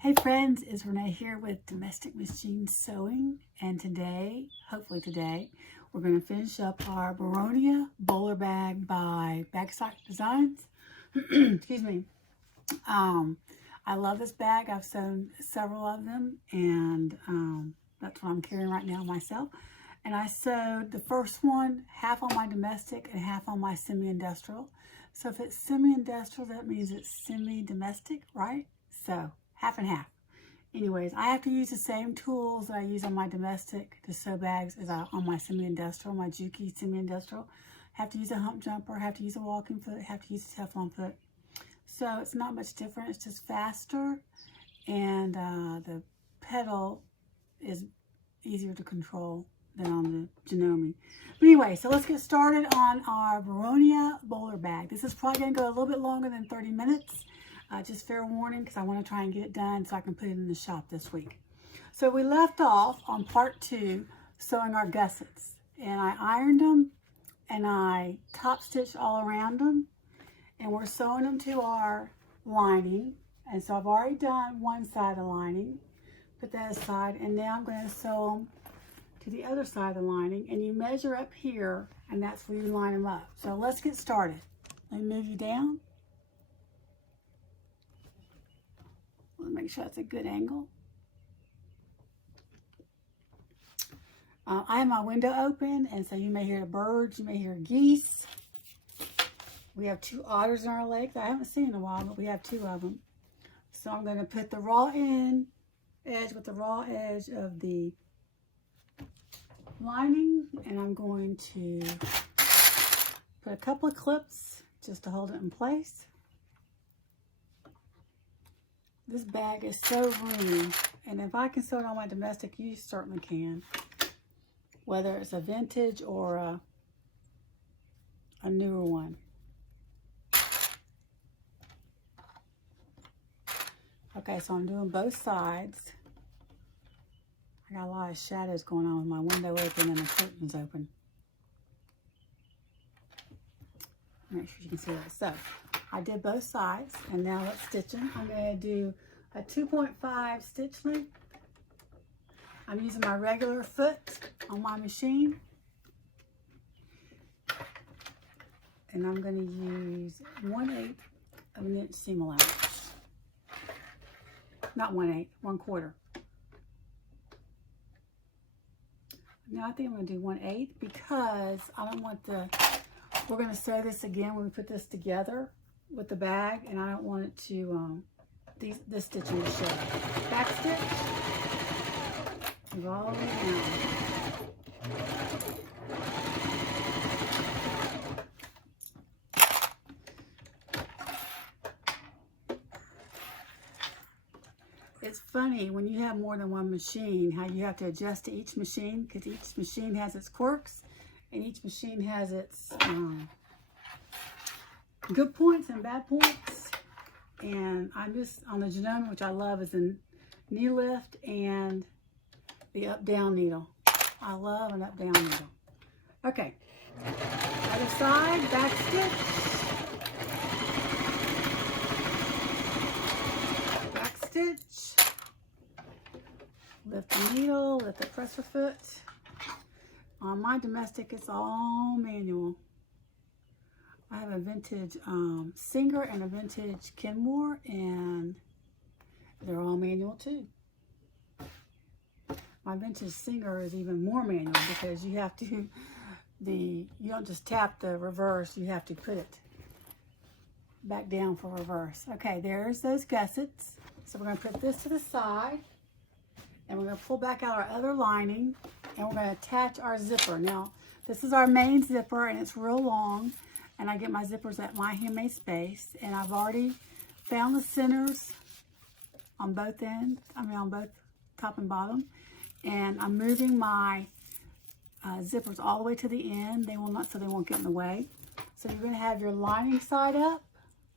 Hey friends, it's Rene here with Domestic Machine Sewing, and today, hopefully today, we're going to finish up our Boronia bowler bag by Bagstock Designs. Excuse me. I love this bag. I've sewn several of them, and that's what I'm carrying right now myself. And I sewed the first one half on my domestic and half on my semi-industrial. So if it's semi-industrial, that means it's semi-domestic, right? So half and half. Anyways, I have to use the same tools that I use on my domestic to sew bags as on my semi-industrial, my Juki semi-industrial. Have to use a hump jumper, have to use a walking foot, have to use a Teflon foot. So it's not much different, it's just faster, and the pedal is easier to control than on the Janome. But anyway, so let's get started on our Boronia bowler bag. This is probably going to go a little bit longer than 30 minutes. Just fair warning, because I want to try and get it done so I can put it in the shop this week. So we left off on part 2, sewing our gussets. And I ironed them, and I top stitched all around them. And we're sewing them to our lining. And so I've already done one side of the lining. Put that aside. And now I'm going to sew them to the other side of the lining. And you measure up here, and that's where you line them up. So let's get started. Let me move you down. Make sure that's a good angle. I have my window open, and so you may hear the birds, you may hear geese. We have 2 otters in our lake that I haven't seen in a while, but we have 2 of them. So I'm going to put the raw edge with the raw edge of the lining, and I'm going to put a couple of clips just to hold it in place. This bag is so roomy, and if I can sew it on my domestic, you certainly can. Whether it's a vintage or a newer one. Okay, so I'm doing both sides. I got a lot of shadows going on with my window open and the curtains open. Make sure you can see that. So I did both sides, and now let's stitch them. I'm going to do a 2.5 stitch length. I'm using my regular foot on my machine, and I'm going to use 1/8 of an inch seam allowance. Not 1/8, 1/4. Now I think I'm going to do 1/8 because I don't want we're going to sew this again when we put this together with the bag, and I don't want it to, this stitching to show. Back stitch, go all the way down. It's funny when you have more than one machine, how you have to adjust to each machine, because each machine has its quirks, and each machine has its good points and bad points. And I'm just on the Janome, which I love, is the knee lift and the up-down needle. I love an up-down needle. Okay, other side, back stitch, back stitch, lift the needle, lift the presser foot. On my domestic, it's all manual. I have a vintage Singer and a vintage Kenmore, and they're all manual too. My vintage Singer is even more manual because you have to, you don't just tap the reverse, you have to put it back down for reverse. Okay, there's those gussets. So we're going to put this to the side, and we're going to pull back out our other lining, and we're going to attach our zipper. Now, this is our main zipper, and it's real long, and I get my zippers at My Handmade Space, and I've already found the centers on both ends, on both top and bottom, and I'm moving my zippers all the way to the end. They will not, so they won't get in the way. So you're going to have your lining side up,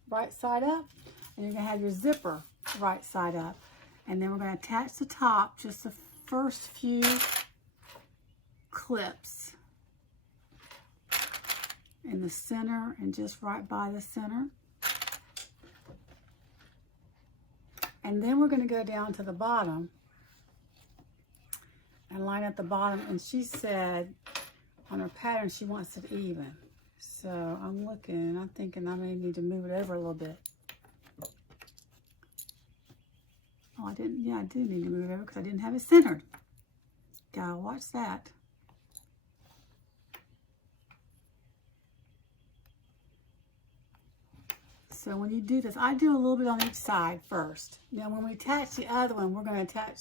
right side up, and you're going to have your zipper right side up. And then we're going to attach the top, just the first few clips in the center and just right by the center. And then we're going to go down to the bottom and line up the bottom. And she said on her pattern she wants it even. So I'm looking, I'm thinking I may need to move it over a little bit. Oh, I didn't, yeah, I do need to move it over because I didn't have it centered. Gotta watch that. So when you do this, I do a little bit on each side first. Now when we attach the other one, we're going to attach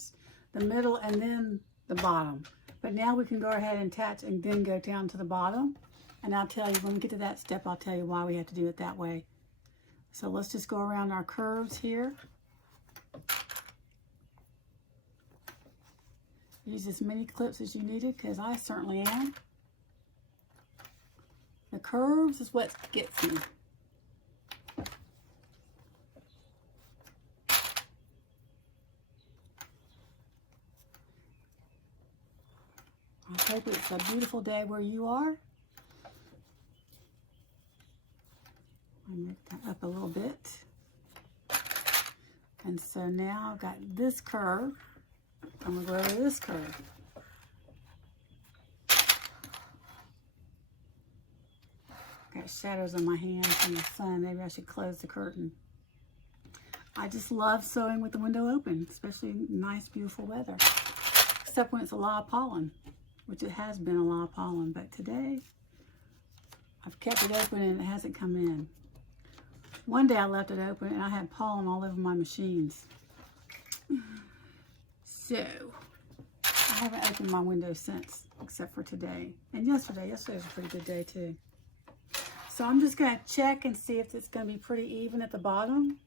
the middle and then the bottom. But now we can go ahead and attach and then go down to the bottom. And I'll tell you, when we get to that step, I'll tell you why we have to do it that way. So let's just go around our curves here. Use as many clips as you needed, because I certainly am. The curves is what gets me. I hope it's a beautiful day where you are. I'll make that up a little bit. And so now I've got this curve. I'm going to go over this curve. Got shadows on my hands from the sun. Maybe I should close the curtain. I just love sewing with the window open, especially nice, beautiful weather. Except when it's a lot of pollen, which it has been a lot of pollen. But today, I've kept it open and it hasn't come in. One day I left it open and I had pollen all over my machines. So, I haven't opened my window since, except for today. And yesterday. Yesterday was a pretty good day too. So I'm just going to check and see if it's going to be pretty even at the bottom.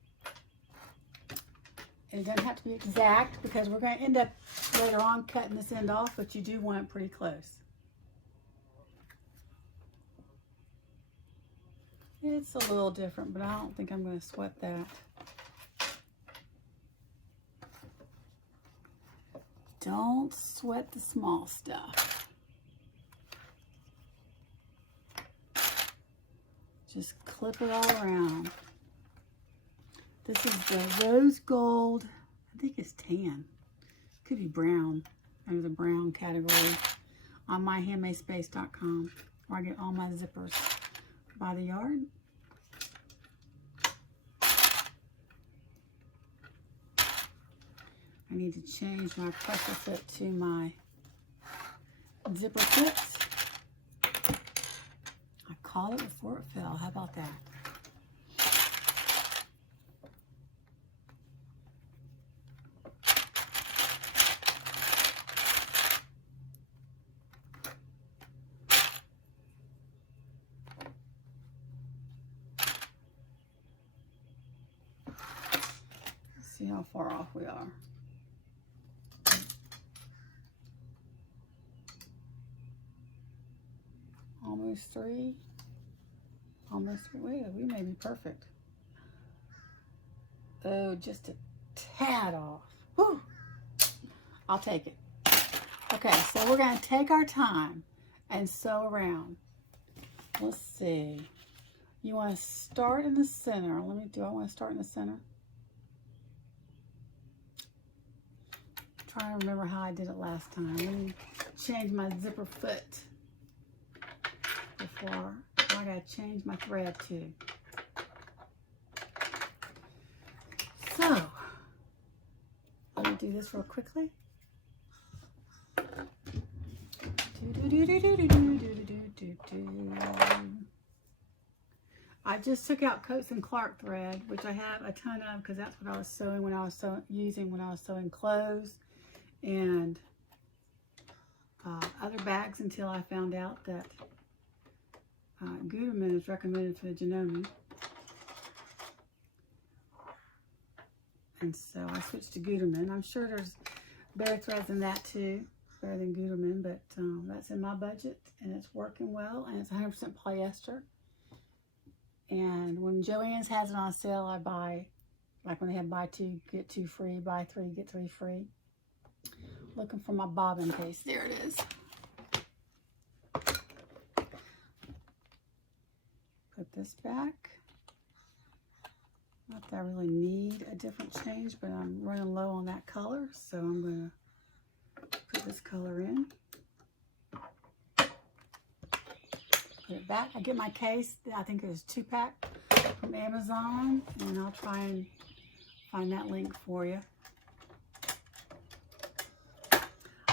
It doesn't have to be exact because we're going to end up later on cutting this end off, but you do want it pretty close. It's a little different, but I don't think I'm going to sweat that. Don't sweat the small stuff. Just clip it all around. This is the rose gold. I think it's tan. Could be brown, under the brown category, on myhandmadespace.com, where I get all my zippers by the yard. I need to change my pressure fit to my zipper clips. I caught it before it fell. How about that? Let's see how far off we are. Almost three. Almost three. Wait, we may be perfect. Oh, just a tad off. Whew. I'll take it. Okay, so we're going to take our time and sew around. Let's see. You want to start in the center. I want to start in the center? I'm trying to remember how I did it last time. Let me change my zipper foot. Before I gotta change my thread too. So let me do this real quickly. I just took out Coats and Clark thread, which I have a ton of because that's what I was sewing when I was sewing clothes and other bags until I found out that Gutermann is recommended for the Janome. And so I switched to Gutermann. I'm sure there's better threads than that too, better than Gutermann, but that's in my budget and it's working well and it's 100% polyester. And when Joann's has it on sale, I buy, like when they have buy two, get two free, buy three, get three free. Looking for my bobbin case. There it is. Put this back. Not that I really need a different change, but I'm running low on that color, so I'm going to put this color in. Put it back. I get my case, I think it was 2-pack from Amazon, and I'll try and find that link for you.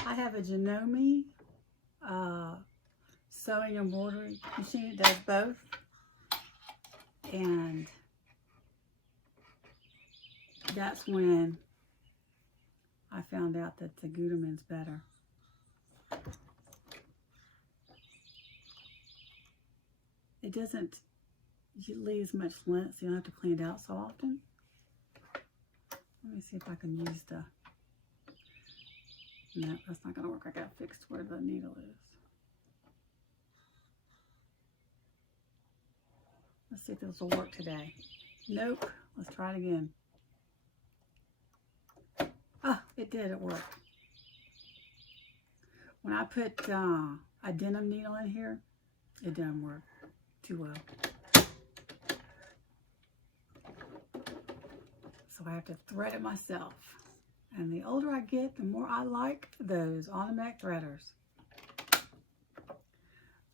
I have a Janome sewing embroidery machine. It does both. And that's when I found out that the Gutermann's better. It doesn't leave as much lint, so you don't have to clean it out so often. Let me see if I can use the... No, that's not going to work. I got fixed where the needle is. Let's see if this will work today. Nope. Let's try it again. Ah, it did. It worked. When I put a denim needle in here, it doesn't work too well. So I have to thread it myself. And the older I get, the more I like those automatic threaders.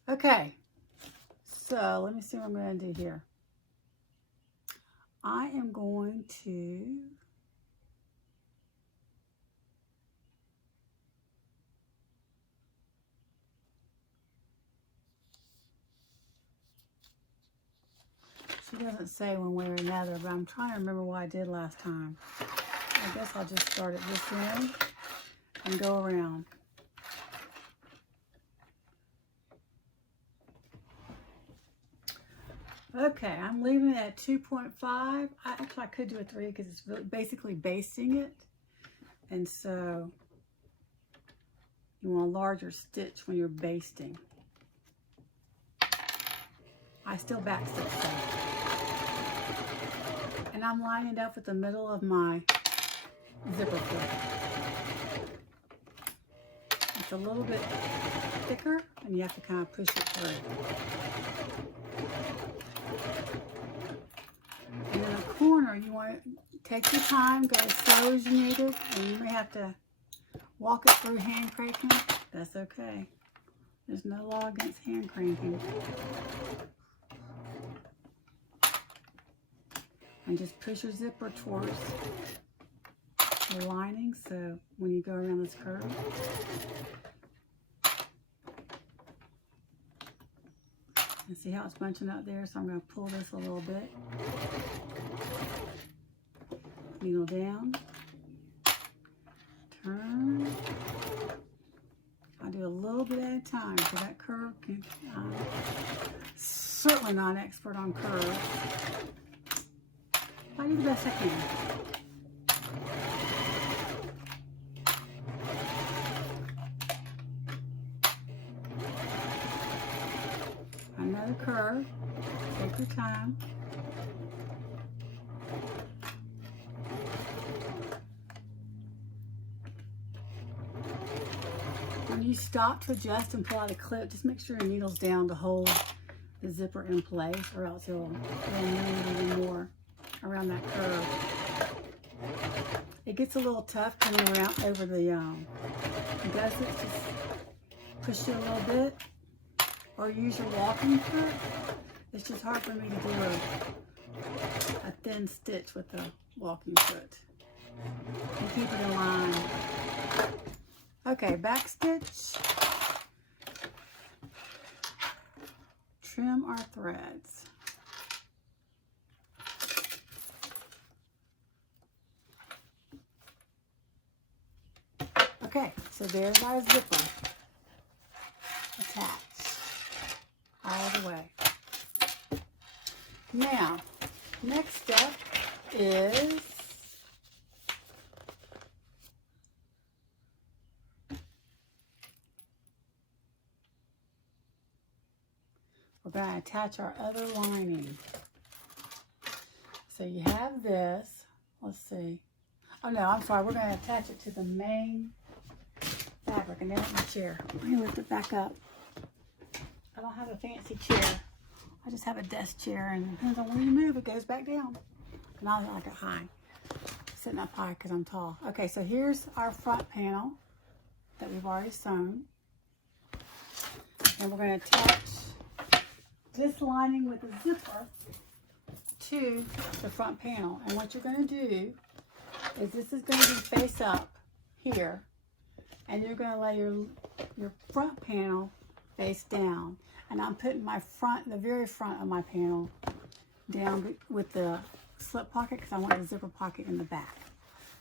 Okay. So let me see what I'm going to do here. I am going to she doesn't say one way or another, but I'm trying to remember what I did last time. I guess I'll just start at this end and go around. Okay, I'm leaving it at 2.5. Actually, I could do a 3 because it's really basically basting it. And so you want a larger stitch when you're basting. I still back stitch some. And I'm lining it up with the middle of my zipper foot. It's a little bit thicker and you have to kind of push it through. And in the corner, you want to take your time, go as slow as you need it, and you may have to walk it through hand cranking. That's okay. There's no law against hand cranking. And just push your zipper towards the lining, so when you go around this curve, and see how it's bunching up there, so I'm going to pull this a little bit. Needle down. Turn. I'll do a little bit at a time, so that curve can... I'm certainly not an expert on curves. I do the best I can. Another curve. Take your time. When you stop to adjust and pull out a clip, just make sure your needle's down to hold the zipper in place, or else it'll move even more around that curve. It gets a little tough coming around over the gussets. Just push it a little bit, or use your walking foot. It's just hard for me to do a thin stitch with the walking foot. And keep it in line. Okay, back stitch. Trim our threads. Okay, so there's our zipper attached all the way. Now, next step is we're going to attach our other lining. So you have this. Let's see. Oh no, I'm sorry. We're going to attach it to the main fabric and then at my chair. Let me lift it back up. I don't have a fancy chair. I just have a desk chair, and depends on where you move, it goes back down. And I like it high. Sitting up high because I'm tall. Okay, so here's our front panel that we've already sewn. And we're going to attach this lining with a zipper to the front panel. And what you're going to do is this is going to be face up here. And you're going to lay your front panel face down. And I'm putting my front, the very front of my panel down with the slip pocket because I want the zipper pocket in the back.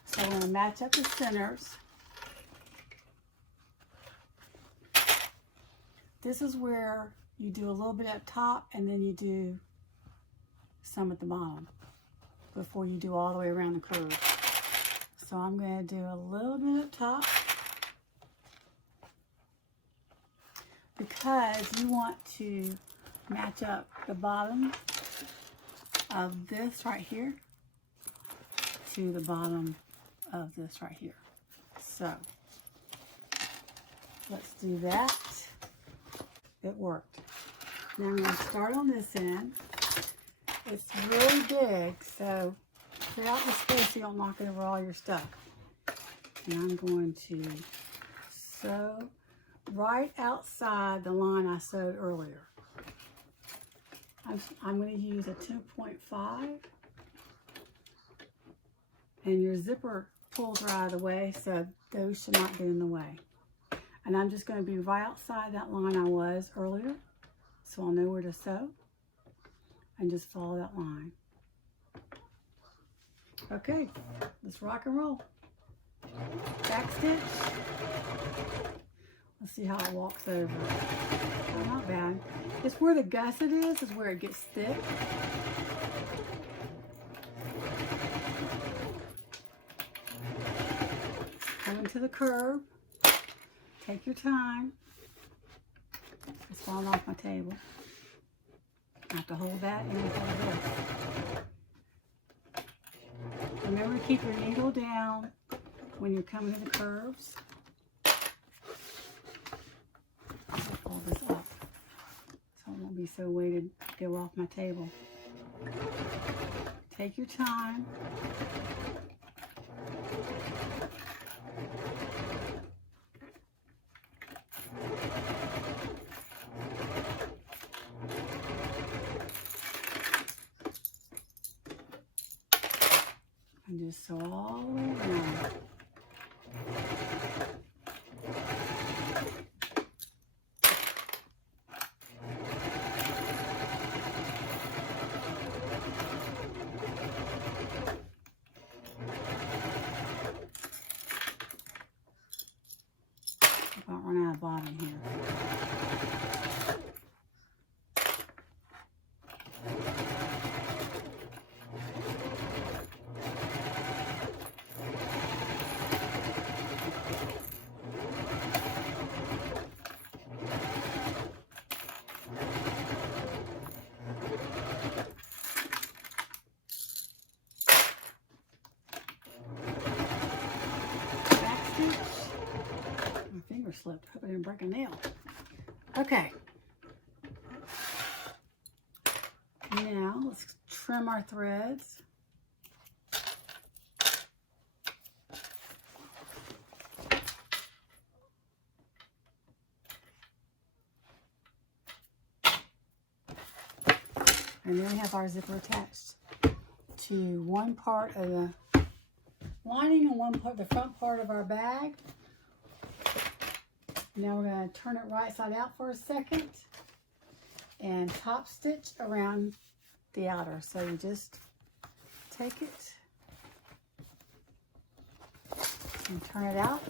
So I'm going to match up the centers. This is where you do a little bit up top and then you do some at the bottom before you do all the way around the curve. So I'm going to do a little bit up top because you want to match up the bottom of this right here to the bottom of this right here. So let's do that. It worked. Now I'm going to start on this end. It's really big, so clear out the space so you don't knock it over all your stuff. And I'm going to sew right outside the line I sewed earlier. I'm going to use a 2.5, and your zipper pulls right out of the way, so those should not get in the way. And I'm just going to be right outside that line I was earlier, so I'll know where to sew, and just follow that line. Okay, let's rock and roll. Back stitch. Let's see how it walks over. Oh, not bad. It's where the gusset is where it gets thick. Come into the curve. Take your time. It's falling off my table. I have to hold that and hold this. Remember to keep your needle down when you're coming to the curves. I'll pull this up so it won't be so weighted to go off my table. Take your time. And just sew all the way around. Don't run out of bobbin here. Slipped. Hope I didn't break a nail. Okay. Now let's trim our threads. And then we have our zipper attached to one part of the lining and one part, the front part of our bag. Now we're going to turn it right side out for a second and top stitch around the outer. So you just take it and turn it out.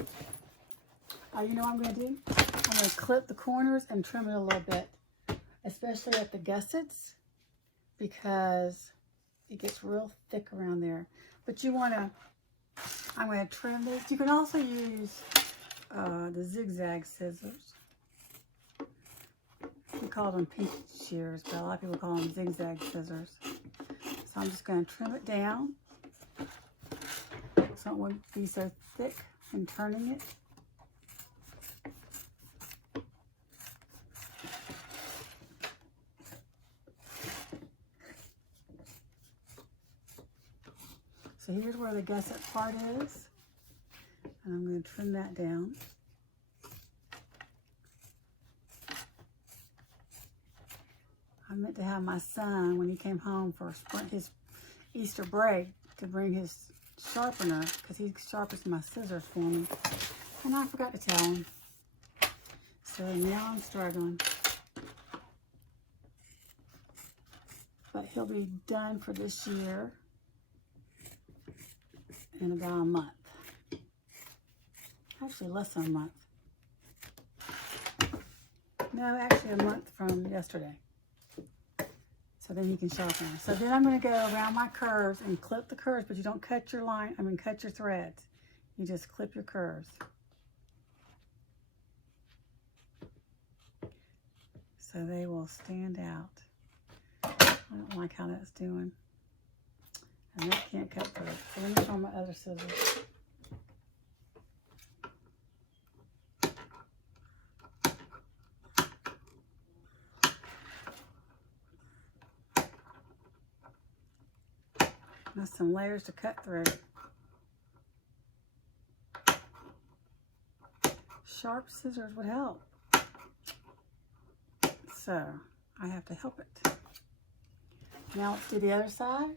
You know what I'm going to do? I'm going to clip the corners and trim it a little bit, especially at the gussets, because it gets real thick around there. But you want to, I'm going to trim this. You can also use the zigzag scissors. We call them pinch shears, but a lot of people call them zigzag scissors. So I'm just going to trim it down so it won't be so thick in turning it. So here's where the gusset part is. And I'm going to trim that down. I meant to have my son, when he came home for his Easter break, to bring his sharpener, because he sharpens my scissors for me. And I forgot to tell him. So now I'm struggling. But he'll be done for this year in about a month. Actually, less than a month. No, actually a month from yesterday. So then he can sharpen it. So then I'm going to go around my curves and clip the curves, but you don't cut your line, cut your threads. You just clip your curves. So they will stand out. I don't like how that's doing. And that can't cut through. So let me try my other scissors. There's some layers to cut through. Sharp scissors would help. So I have to help it. Now let's do the other side.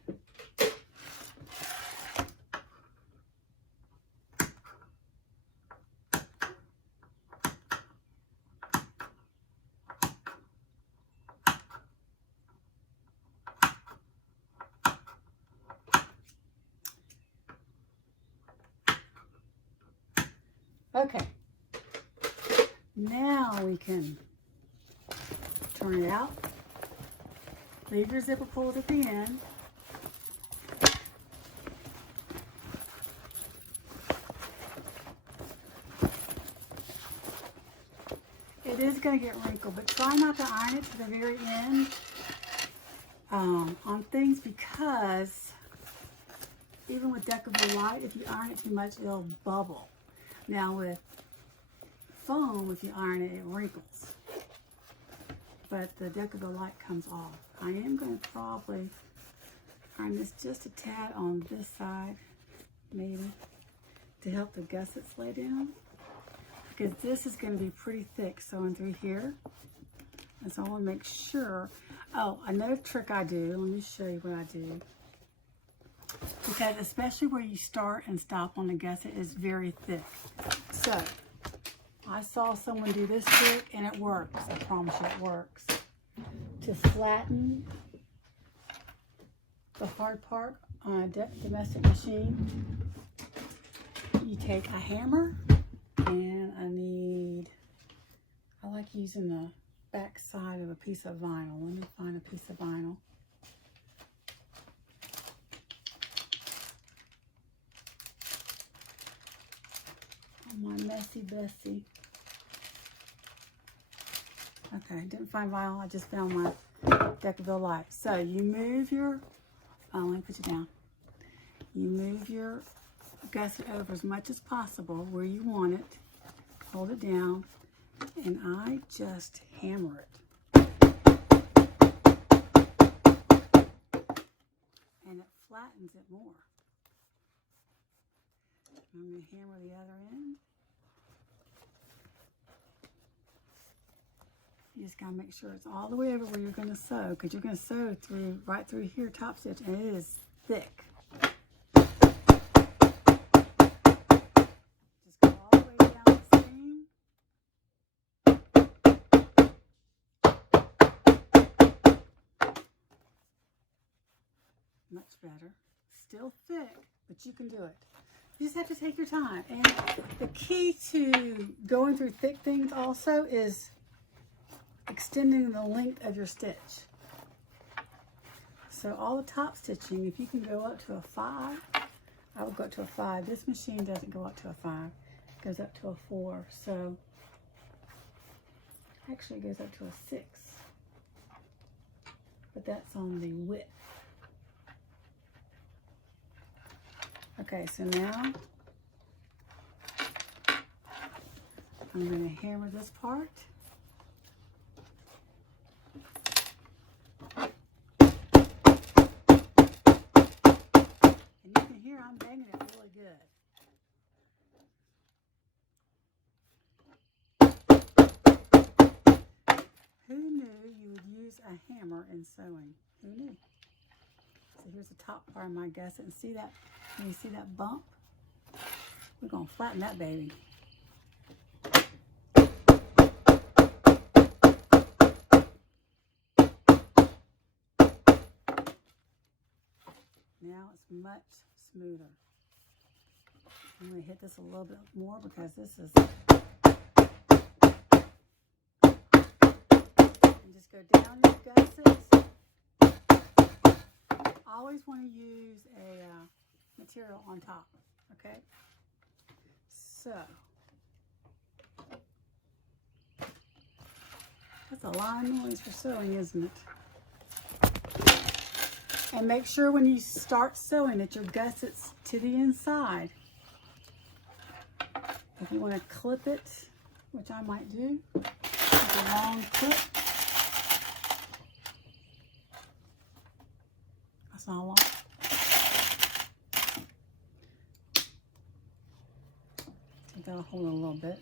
Okay, now we can turn it out. Leave your zipper pulled at the end. It is going to get wrinkled, but try not to iron it to the very end on things, because even with deckable light, if you iron it too much, it'll bubble. Now with foam, if you iron it, it wrinkles. But the deckable light comes off. I am going to probably iron this just a tad on this side, maybe, to help the gussets lay down. Because this is going to be pretty thick sewing through here. And so I want to make sure. Oh, another trick I do, let me show you what I do. Because especially where you start and stop on the gusset is very thick. So, I saw someone do this trick and it works. I promise you it works. To flatten the hard part on a domestic machine, you take a hammer, and I like using the back side of a piece of vinyl. Let me find a piece of vinyl. Oh, my messy Bessie. Okay, didn't find vinyl. I just found my deckable light. So you move your, let me put you down. You move your gusset over as much as possible where you want it. Hold it down, and I just hammer it. And it flattens it more. I'm going to hammer the other end. You just got to make sure it's all the way over where you're going to sew, because you're going to sew through right through here, top stitch, and it is thick. Just go all the way down the seam. Much better. Still thick, but you can do it. You just have to take your time. And the key to going through thick things also is extending the length of your stitch. So all the top stitching, if you can go up to a 5, I would go up to a 5. This machine doesn't go up to a 5. It goes up to a 4. So actually it goes up to a 6. But that's on the width. Okay, so now I'm going to hammer this part. And you can hear banging it really good. Who knew you would use a hammer in sewing? Who knew? So here's the top part of my gusset, and see that? Can you see that bump? We're gonna flatten that baby. Now it's much smoother. I'm going to hit this a little bit more because this is... And just go down your gussets. Always want to use a material on top, okay? So, that's a lot of noise for sewing, isn't it? And make sure when you start sewing that your gusset's to the inside. If you want to clip it, which I might do, with a long clip. That's not long. Take that hold it a little bit.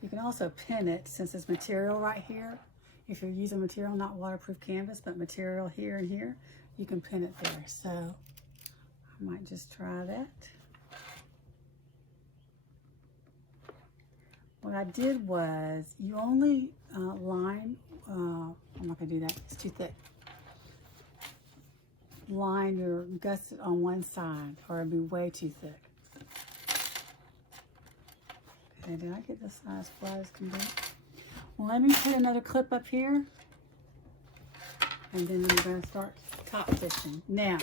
You can also pin it since it's material right here. If you're using material, not waterproof canvas, but material here and here, you can pin it there. So I might just try that. What I did was, you only line, I'm not gonna do that, it's too thick. Line your gusset on one side or it'd be way too thick. Okay, did I get this as flat as can be? Well, let me put another clip up here and then I'm gonna start top stitching. Now,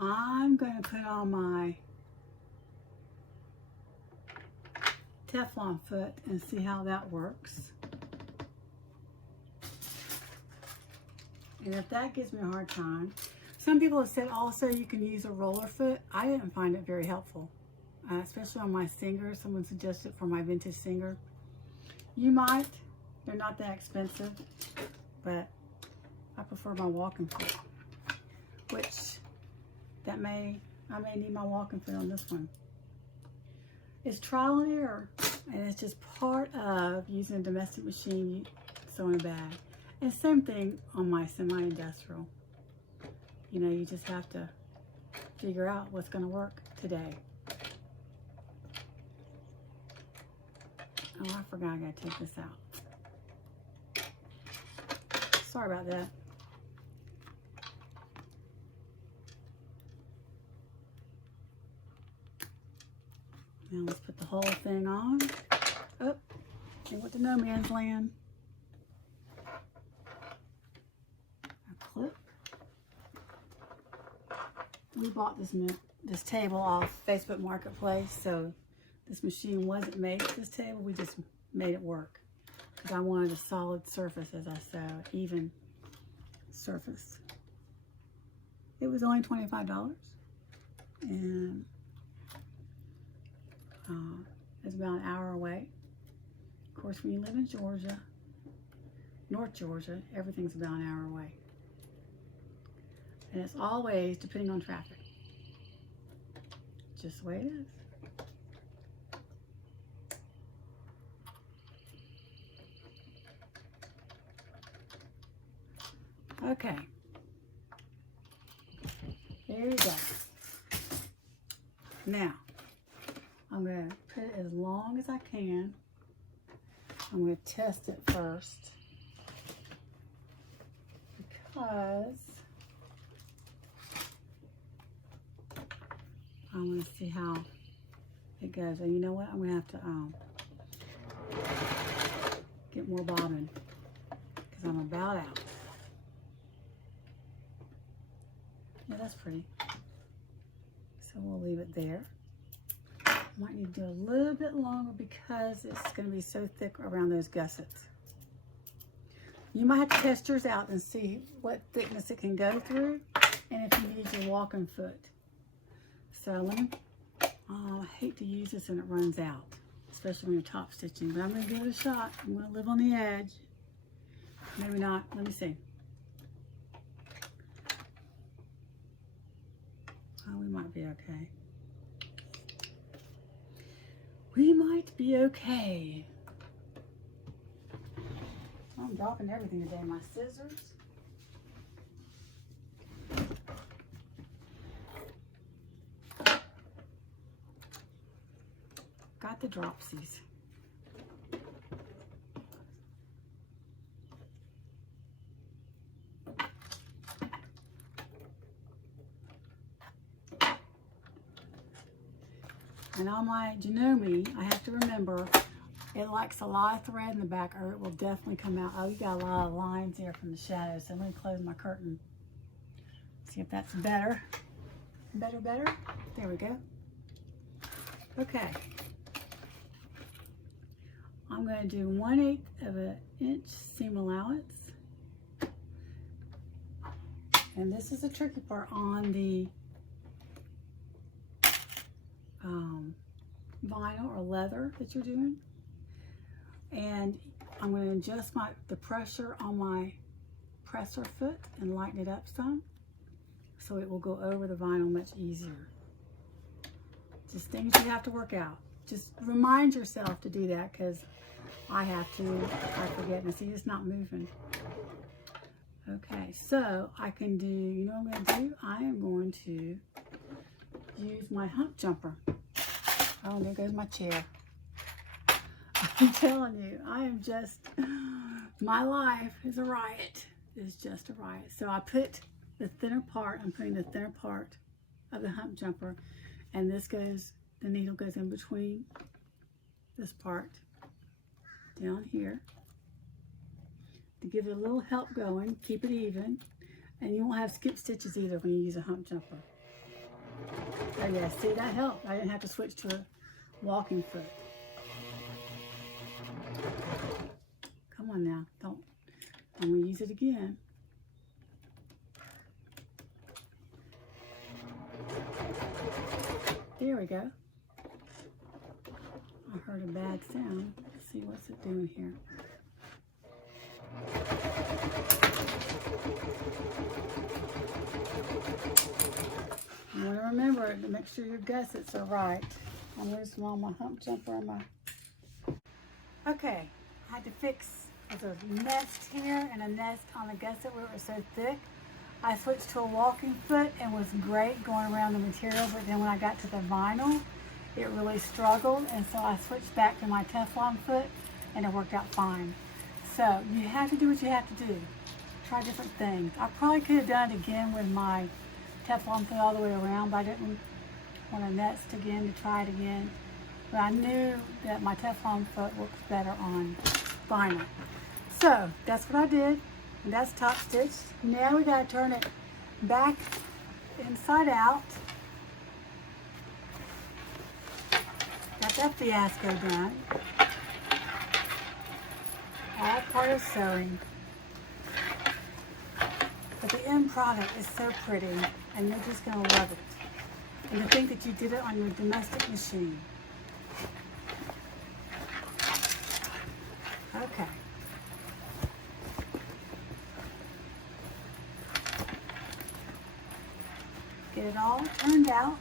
I'm gonna put on my Teflon foot and see how that works. And if that gives me a hard time, some people have said also you can use a roller foot. I didn't find it very helpful, especially on my Singer. Someone suggested for my vintage Singer. You might, they're not that expensive, but I prefer my walking foot, which I may need my walking foot on this one. It's trial and error, and it's just part of using a domestic machine sewing a bag. And same thing on my semi-industrial. You know, you just have to figure out what's going to work today. Oh, I forgot I got to take this out. Sorry about that. Now let's put the whole thing on. Oh, it went to no man's land. A clip. We bought this table off Facebook Marketplace, so this machine wasn't made for this table. We just made it work because I wanted a solid surface as I sew, even surface. It was only $25, and it's about an hour away. Of course, when you live in Georgia, North Georgia, everything's about an hour away. And it's always depending on traffic. Just the way it is. Okay. There you go. Now, I'm going to put it as long as I can. I'm going to test it first because I want to see how it goes. And you know what? I'm going to have to get more bobbin because I'm about out. Yeah, that's pretty. So we'll leave it there. Might need to do a little bit longer because it's going to be so thick around those gussets. You might have to test yours out and see what thickness it can go through and if you need your walking foot. So let me, I hate to use this and it runs out, especially when you're top stitching, but I'm going to give it a shot. I'm going to live on the edge. Maybe not. Let me see. Oh, we might be okay. We might be okay. I'm dropping everything today. My scissors. Got the dropsies. And on my Janome, I have to remember, it likes a lot of thread in the back or it will definitely come out. Oh, you got a lot of lines here from the shadows. So I'm going to close my curtain. See if that's better. Better. There we go. Okay. I'm going to do 1/8 of an inch seam allowance. And this is the tricky part on the vinyl or leather that you're doing. And I'm going to adjust the pressure on my presser foot and lighten it up some so it will go over the vinyl much easier. Just things you have to work out. Just remind yourself to do that because I forget. And see, it's not moving. Okay, so I can do, you know what I'm going to do? I am going to use my hump jumper. Oh, there goes my chair. I'm telling you, my life is a riot. It's just a riot. So I put the thinner part, I'm putting the thinner part of the hump jumper, and the needle goes in between this part down here to give it a little help going, keep it even, and you won't have skip stitches either when you use a hump jumper. Oh yeah, see, that helped. I didn't have to switch to a walking foot. Come on now, I'm gonna use it again. There we go. I heard a bad sound. Let's see what's it doing here. You want to remember to make sure your gussets are right. I'm losing all my hump jumper and my... Okay, I had to fix a nest here and a nest on the gusset where it was so thick. I switched to a walking foot and was great going around the material, but then when I got to the vinyl, it really struggled, and so I switched back to my Teflon foot and it worked out fine. So you have to do what you have to do. Try different things. I probably could have done it again with my Teflon foot all the way around, but I didn't want to nest again to try it again. But I knew that my Teflon foot works better on vinyl. So that's what I did, and that's top stitch. Now we got to turn it back inside out. Got that fiasco done. All part of sewing. But the end product is so pretty, and you're just going to love it. And to think that you did it on your domestic machine. Okay. Get it all turned out.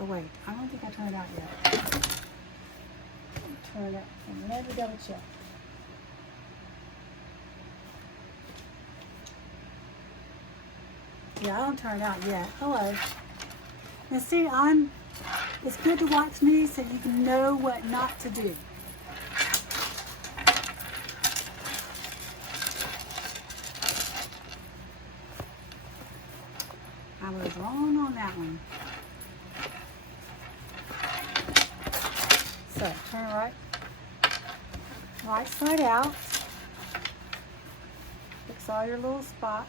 Oh wait, I don't think I turned it out yet. Turn it out and let me double check. Yeah, I don't turn it out yet. Hello. Now see, it's good to watch me so you can know what not to do. I was wrong on that one. So turn right side out. Fix all your little spots.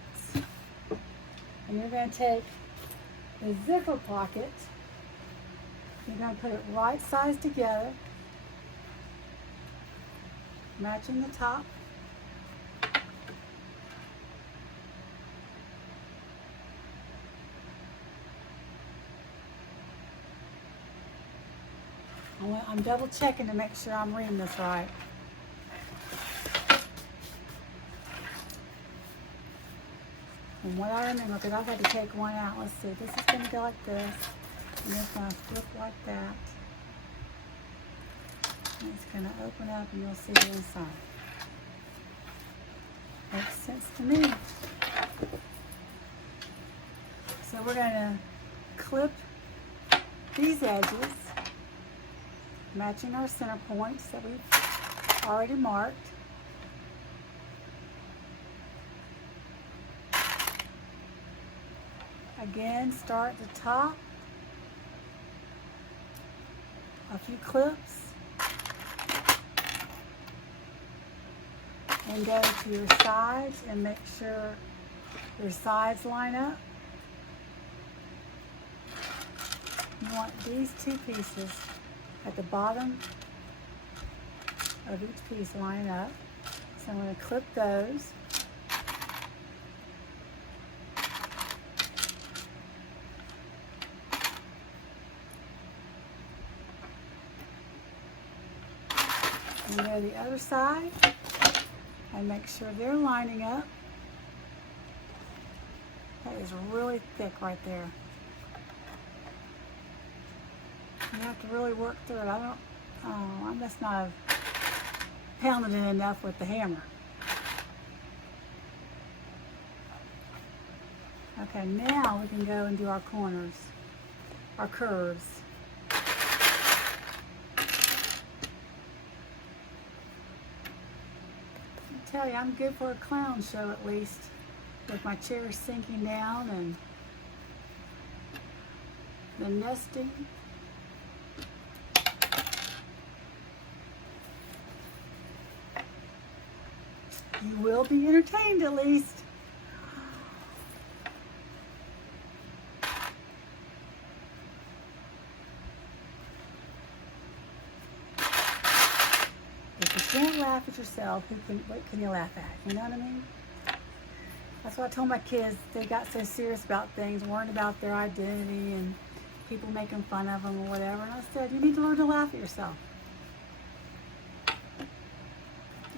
And you're going to take the zipper pocket. You're going to put it right sides together, matching the top. I'm double checking to make sure I'm reading this right. From what I remember, because I've had to take one out. Let's see. This is going to go like this. And it's going to flip like that. And it's going to open up and you'll see the inside. Makes sense to me. So we're going to clip these edges, matching our center points that we've already marked. Again, start at the top, a few clips, and go to your sides and make sure your sides line up. You want these two pieces at the bottom of each piece line up. So I'm going to clip those. And go to the other side and make sure they're lining up. That is really thick right there. You have to really work through it. I must not have pounded it enough with the hammer. Okay, now we can go and do our corners, our curves. I tell you, I'm good for a clown show at least, with my chair sinking down and the nesting. You will be entertained at least. If you can't laugh at yourself, what can you laugh at? You know what I mean? That's why I told my kids, they got so serious about things, worrying about their identity and people making fun of them or whatever. And I said, you need to learn to laugh at yourself.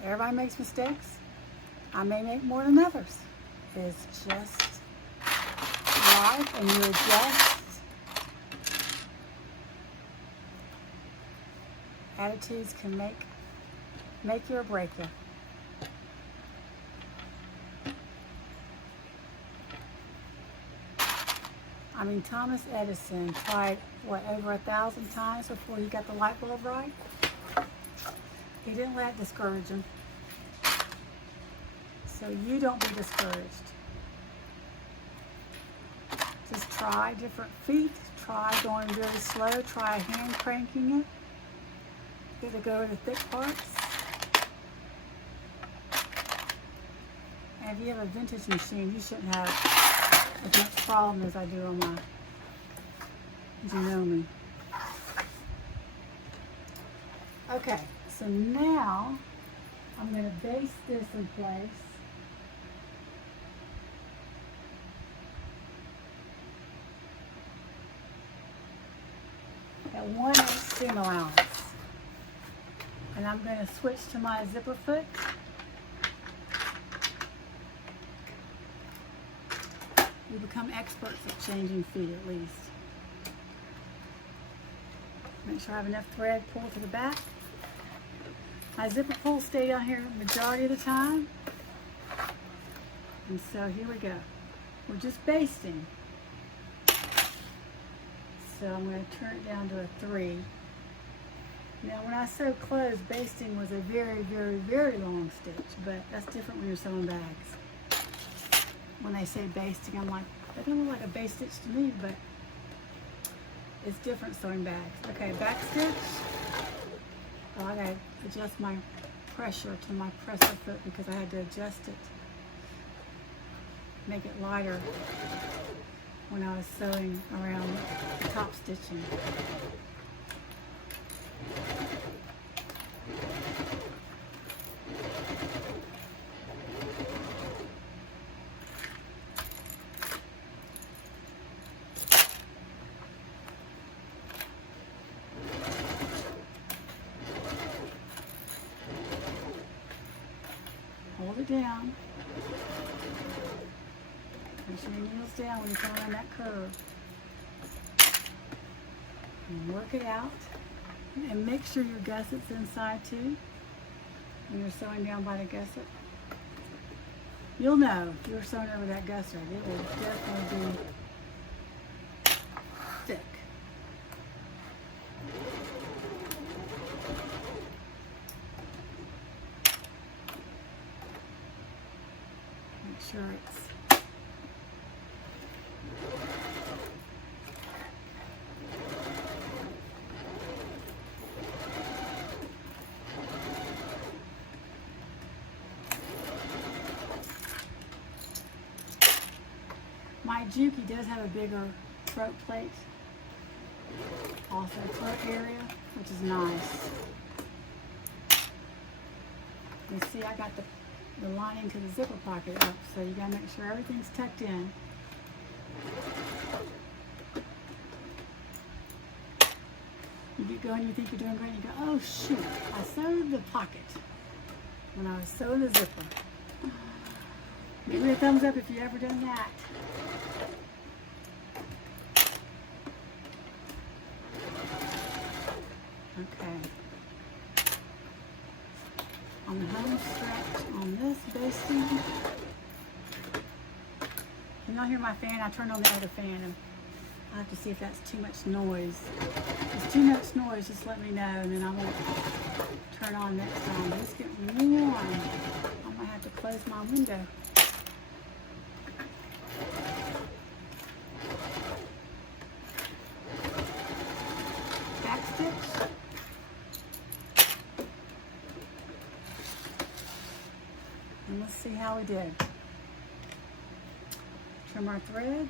Everybody makes mistakes. I may make more than others. It's just life, and you adjust. Attitudes can make you or break you. I mean, Thomas Edison tried, what, over 1,000 times before he got the light bulb right? He didn't let it discourage him. So you don't be discouraged. Just try different feet. Try going really slow. Try hand cranking it. Get to go to the thick parts. And if you have a vintage machine, you shouldn't have as much problem as I do on mine. You know me. Okay, so now I'm going to base this in place. At 1/8 seam allowance. And I'm going to switch to my zipper foot. You become experts at changing feet at least. Make sure I have enough thread pulled to the back. My zipper pulls stay down here the majority of the time. And so here we go. We're just basting. So I'm going to turn it down to a 3. Now when I sew clothes, basting was a very, very, very long stitch, but that's different when you're sewing bags. When they say basting, I'm like, that doesn't look like a base stitch to me, but it's different sewing bags. Okay, back stitch. Oh, I gotta adjust my pressure to my presser foot because I had to adjust it, make it lighter when I was sewing around the top stitching. down. Make sure your needle's down when you're coming on that curve. And work it out. And make sure your gusset's inside too. When you're sewing down by the gusset. You'll know if you're sewing over that gusset. It will definitely be thick. Make sure it's my Juki does have a bigger throat plate, also throat area, which is nice. You see, I got the lining to the zipper pocket up, so you gotta make sure everything's tucked in. You get going, you think you're doing great, you go, oh shoot, I sewed the pocket when I was sewing the zipper. Give me a thumbs up if you've ever done that. Okay. On the home stretch on this basting. Can y'all hear my fan? I turned on the other fan and I have to see if that's too much noise. If it's too much noise, just let me know and then I won't turn on next time. It's getting warm. I might have to close my window. Back stitch. And let's see how we did. Trim our threads.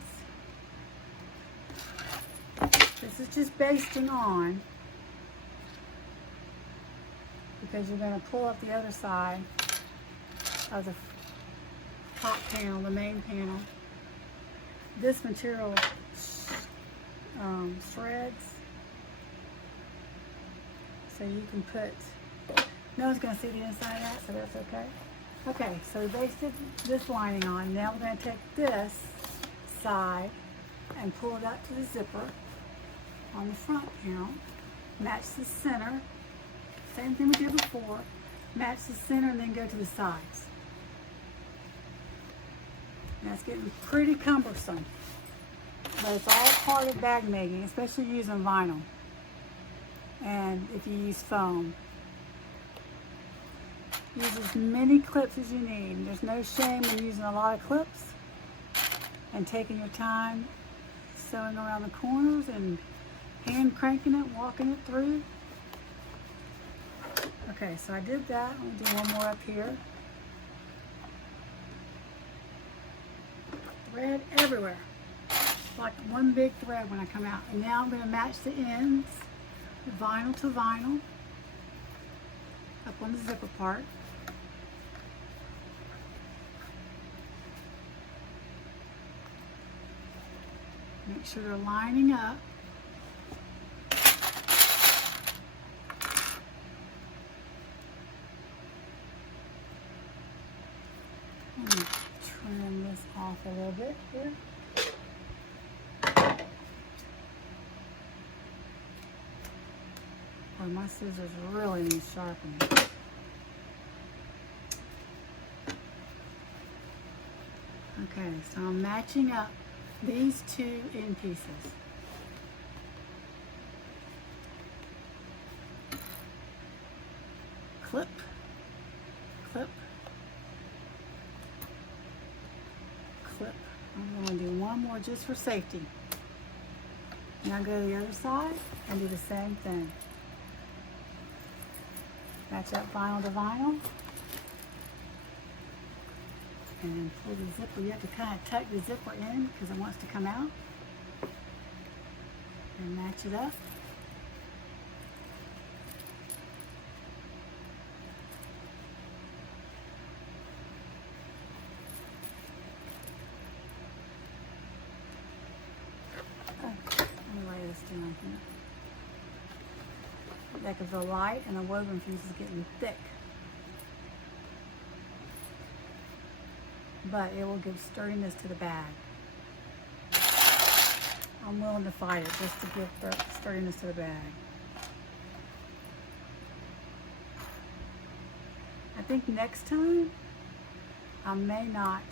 This is just basting on because you're going to pull up the other side of the top panel, the main panel. This material threads, so you can put, no one's going to see the inside of that, so that's okay. Okay, so we basted this lining on. Now we're going to take this side and pull it up to the zipper on the front panel. Match the center. Same thing we did before. Match the center and then go to the sides. Now it's getting pretty cumbersome, but it's all part of bag making, especially using vinyl and if you use foam. Use as many clips as you need. There's no shame in using a lot of clips and taking your time sewing around the corners and hand cranking it, walking it through. Okay, so I did that. I'm gonna do one more up here. Thread everywhere. It's like one big thread when I come out. And now I'm gonna match the ends, vinyl to vinyl, up on the zipper part. Make sure they're lining up. I'm going to trim this off a little bit here. Oh, my scissors really need sharpening. Okay, so I'm matching up these two end pieces. Clip, clip, clip. I'm going to do one more just for safety. Now go to the other side and do the same thing. Match up vinyl to vinyl. And pull the zipper. You have to kind of tuck the zipper in because it wants to come out. And match it up. Oh, let me lay this down here. That could go light and the woven piece is getting thick. but it will give sturdiness to the bag. I'm willing to fight it just to give sturdiness to the bag. I think next time I may not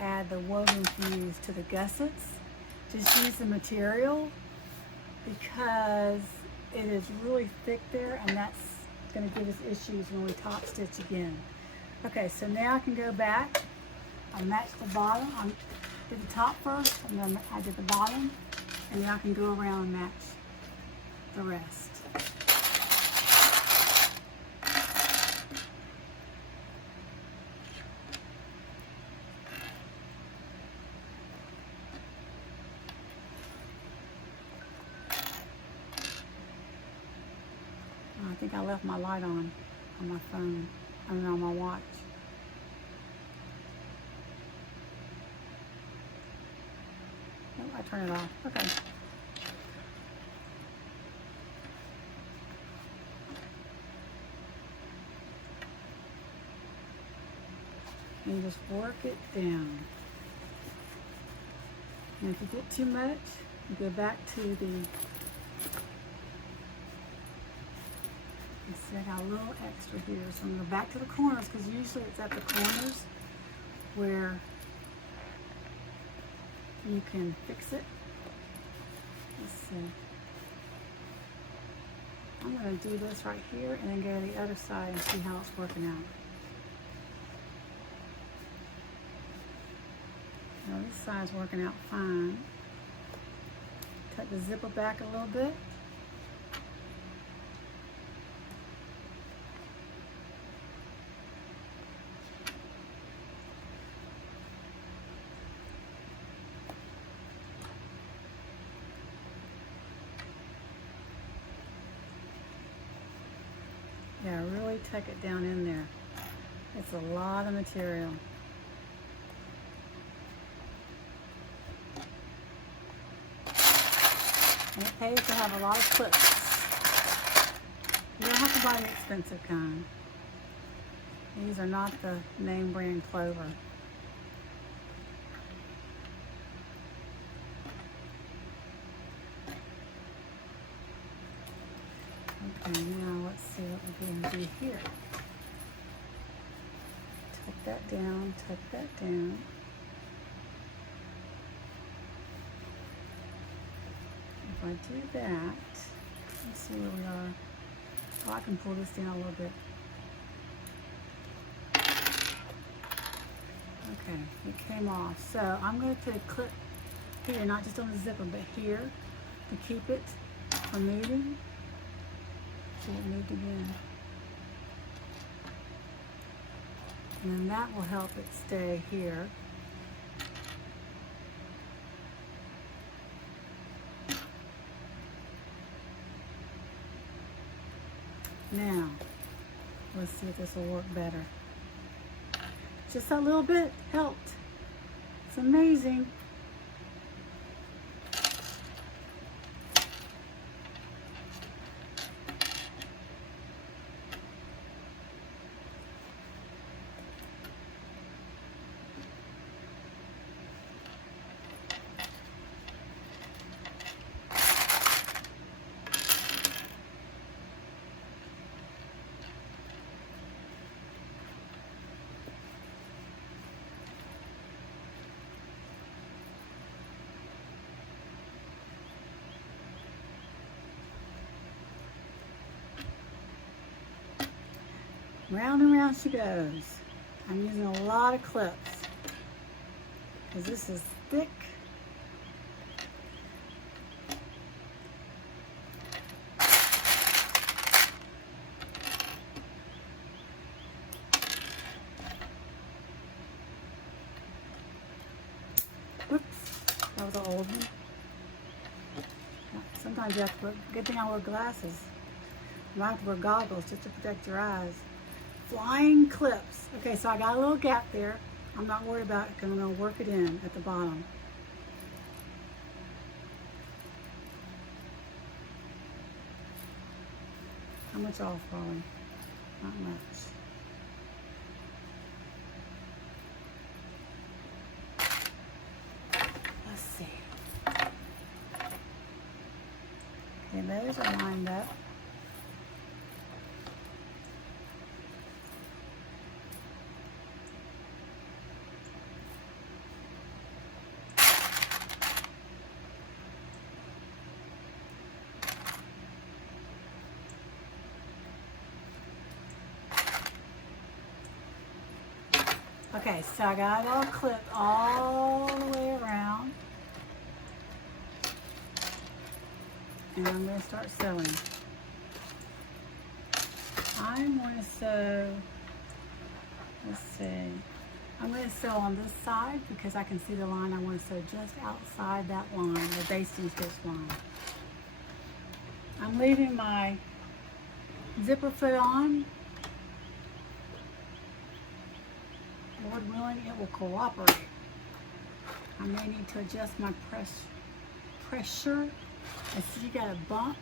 add the woven fuse to the gussets. Just use the material because it is really thick there, and that's going to give us issues when we top stitch again. Okay, so now I can go back. I matched the bottom. I did the top first, and then I did the bottom, and now I can go around and match the rest. I think I left my light on my phone, I mean on my watch. Oh, I turn it off. Okay. And you just work it down. And if you get too much, you go back to the, see, I got a little extra here, so I'm going to go back to the corners because usually it's at the corners where you can fix it. Let's see. I'm going to do this right here and then go to the other side and see how it's working out. Now this side's working out fine. Tuck the zipper back a little bit. Yeah, really tuck it down in there. It's a lot of material. And it pays to have a lot of clips. You don't have to buy the expensive kind. These are not the name brand clover. Okay, now let's see what we're going to do here. Tuck that down, tuck that down. If I do that, let's see where we are. Oh, I can pull this down a little bit. Okay, it came off. So I'm going to put a clip here, not just on the zipper, but here to keep it from moving. See, it moved again. And then that will help it stay here. Now, let's see if this will work better. Just a little bit helped. It's amazing. Round and round she goes. I'm using a lot of clips because this is thick. Whoops, that was an old one. Sometimes you have to put, good thing I wear glasses. You might have to wear goggles just to protect your eyes. Flying clips. Okay, so I got a little gap there. I'm not worried about it because I'm going to work it in at the bottom. How much off, Polly? Not much. those are lined up. Okay, so I got it all clipped all the way around. And I'm going to start sewing. I'm going to sew, let's see, I'm going to sew on this side because I can see the line. I want to sew just outside that line, the basting stitch line. I'm leaving my zipper foot on. Lord willing, it will cooperate. I may need to adjust my pressure. I see you got a bump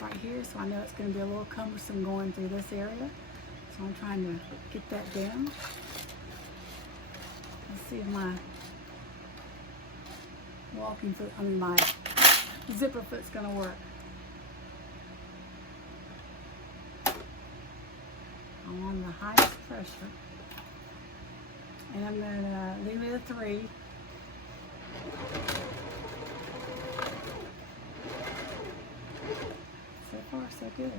right here, so I know it's going to be a little cumbersome going through this area. So I'm trying to get that down. Let's see if my my zipper foot's going to work. I'm on the highest pressure, and I'm going to leave it at 3. So far, so good.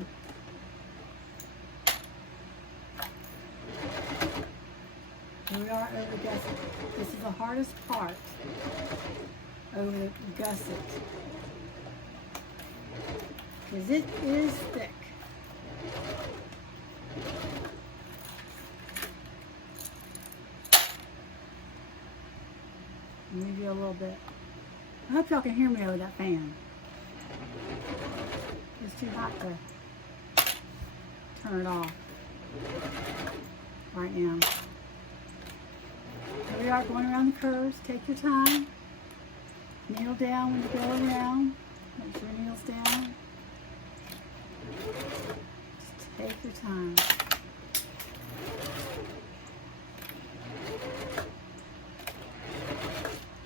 Here we are over the gusset. This is the hardest part, over the gusset, because it is thick. Maybe a little bit. I hope y'all can hear me over that fan. It's too hot to turn it off right now. Here we are going around the curves. Take your time. Kneel down when you go around. Make sure your kneel's down. Just take your time.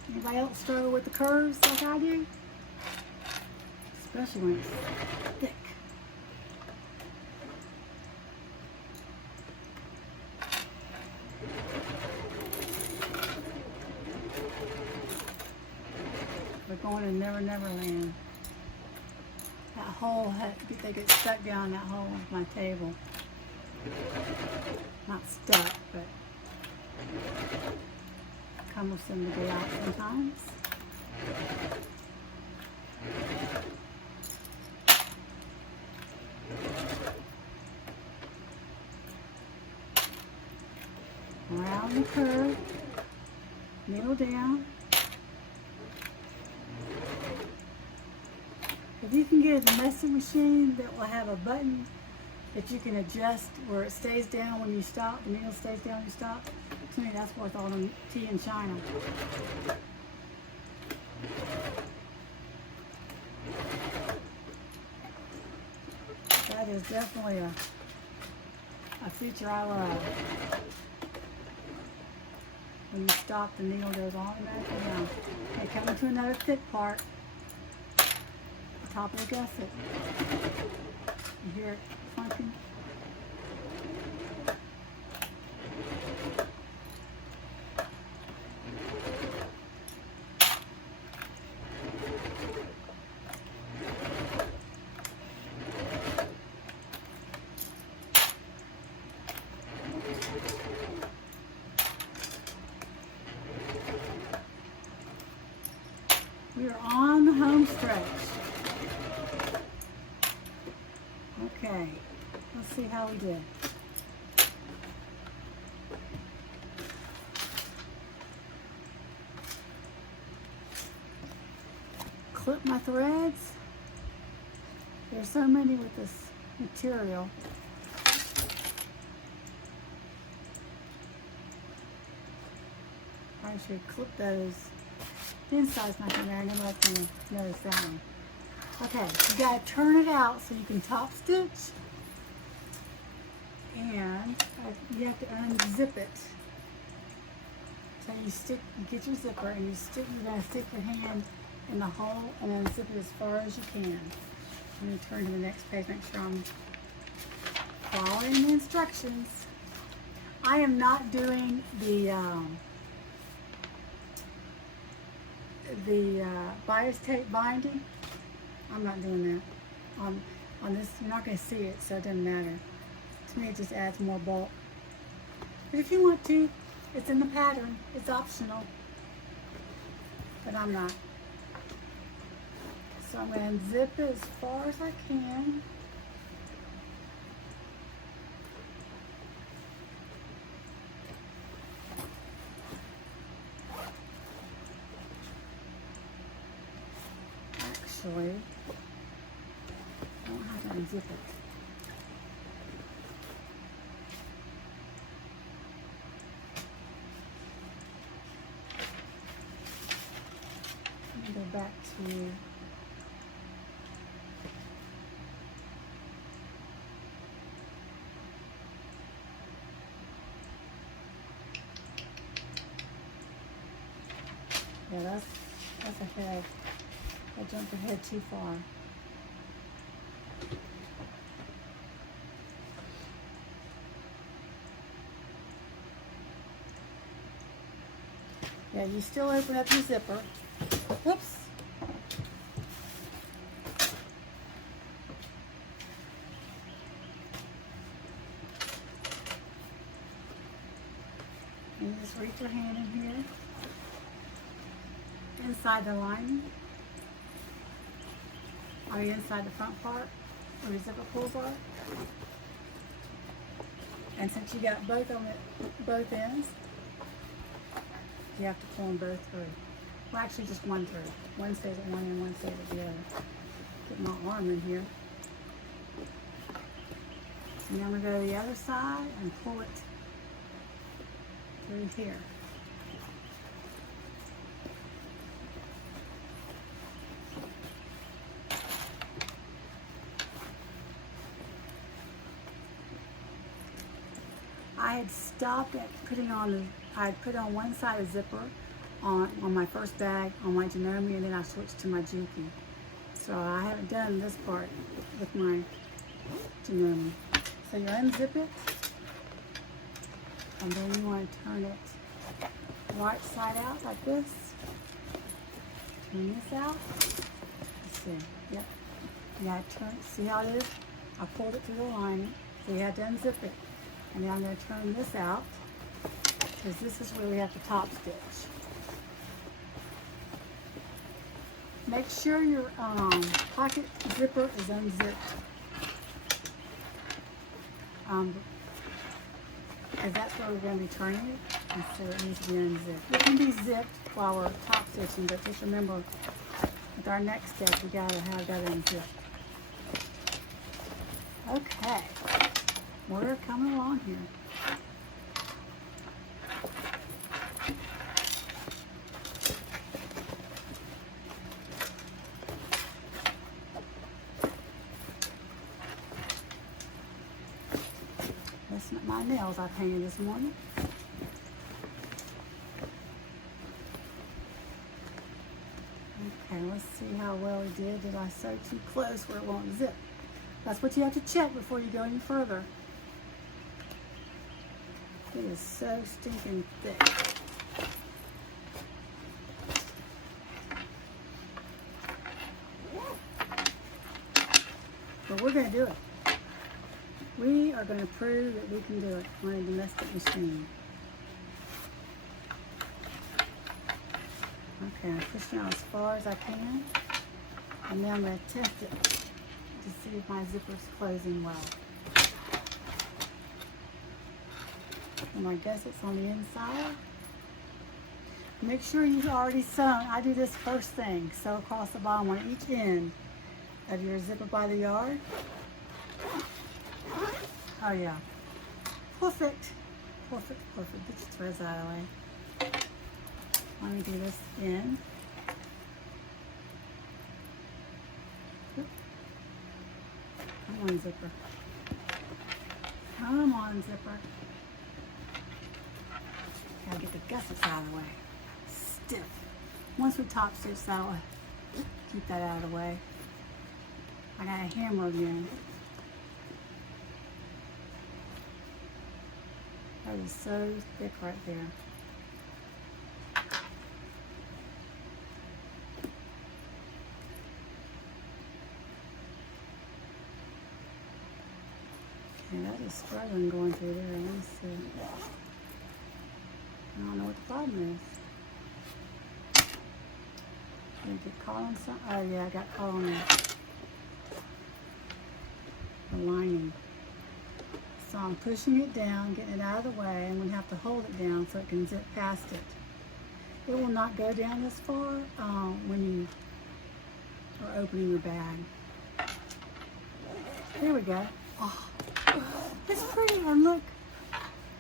Anybody else struggle with the curves like I do? Especially when it's thick. We're going to Never Never Land. That hole, they get stuck down that hole of my table. Not stuck, but cumbersome to get out sometimes. Around the curve, kneel down. If you can get a domestic machine that will have a button that you can adjust where it stays down when you stop, the needle stays down when you stop, to me that's worth all the tea in China. That is definitely a feature I love. When you stop, the needle goes automatically down. Okay, coming to another thick part. The top of the gusset. You hear it funking? We are on the home stretch. Okay, let's see how we did. Clip my threads. There's so many with this material. I should clip those. The inside's not in there, and nobody's going to notice that one. Okay, you got to turn it out so you can top stitch. And you have to unzip it. So you get your zipper and you're going to stick your hand in the hole and then zip it as far as you can. I'm going to turn to the next page, make sure I'm following the instructions. I am not doing the bias tape binding. I'm not doing that. On this, you're not going to see it, so it doesn't matter. To me, it just adds more bulk. But if you want to, it's in the pattern. It's optional. But I'm not. So I'm going to zip it as far as I can. Actually, I don't have to unzip it. Let me go back to yeah, that's ahead. I jumped ahead too far. Yeah, you still open up your zipper. Whoops. And you just reach your hand in here, inside the lining, or inside the front part, where your zipper pulls are. And since you got both on both ends, you have to pull them both through. Well, actually just one through. One stays at one end, one stays at the other. Get my arm in here. And then I'm going to go to the other side and pull it through here. I had stopped at putting on I had put on one side of zipper on my first bag on my Janome, and then I switched to my Juki. So I haven't done this part with my Janome. So you unzip it, and then you want to turn it right side out like this. Turn this out. Let's see. Yep. You have to turn it. See how it is? I pulled it through the lining, so you have to unzip it. And now I'm going to turn this out, because this is where we have to top stitch. Make sure your pocket zipper is unzipped. Because that's where we're going to be turning it, and so it needs to be unzipped. It can be zipped while we're top stitching, but just remember, with our next step, we got to have that unzipped. Okay, we're coming along here. Listen to my nails I painted this morning. Okay, let's see how well we did. Did I sew too close where it won't zip? That's what you have to check before you go any further. It is so stinking thick. But we're going to do it. We are going to prove that we can do it on a domestic machine. Okay, I'm pushing out as far as I can. And now I'm going to test it to see if my zipper's closing well. And I guess it's on the inside. Make sure you've already sewn. I do this first thing. Sew across the bottom on each end of your zipper by the yard. Oh yeah. Perfect. Perfect, perfect. Get your threads out of the way. Let me do this end. Come on, zipper. Come on, zipper. Gotta get the gussets out of the way. Stiff. Once we top stitch, that'll Keep that out of the way. I got a hammer again. That is so thick right there. Okay, that is struggling going through there. Let me see. I don't know what the problem is. Did you get caught on something? Oh yeah, I got caught on the lining. So I'm pushing it down, getting it out of the way. I'm going to have to hold it down so it can zip past it. It will not go down this far when you are opening your bag. There we go. Oh, it's pretty. And look,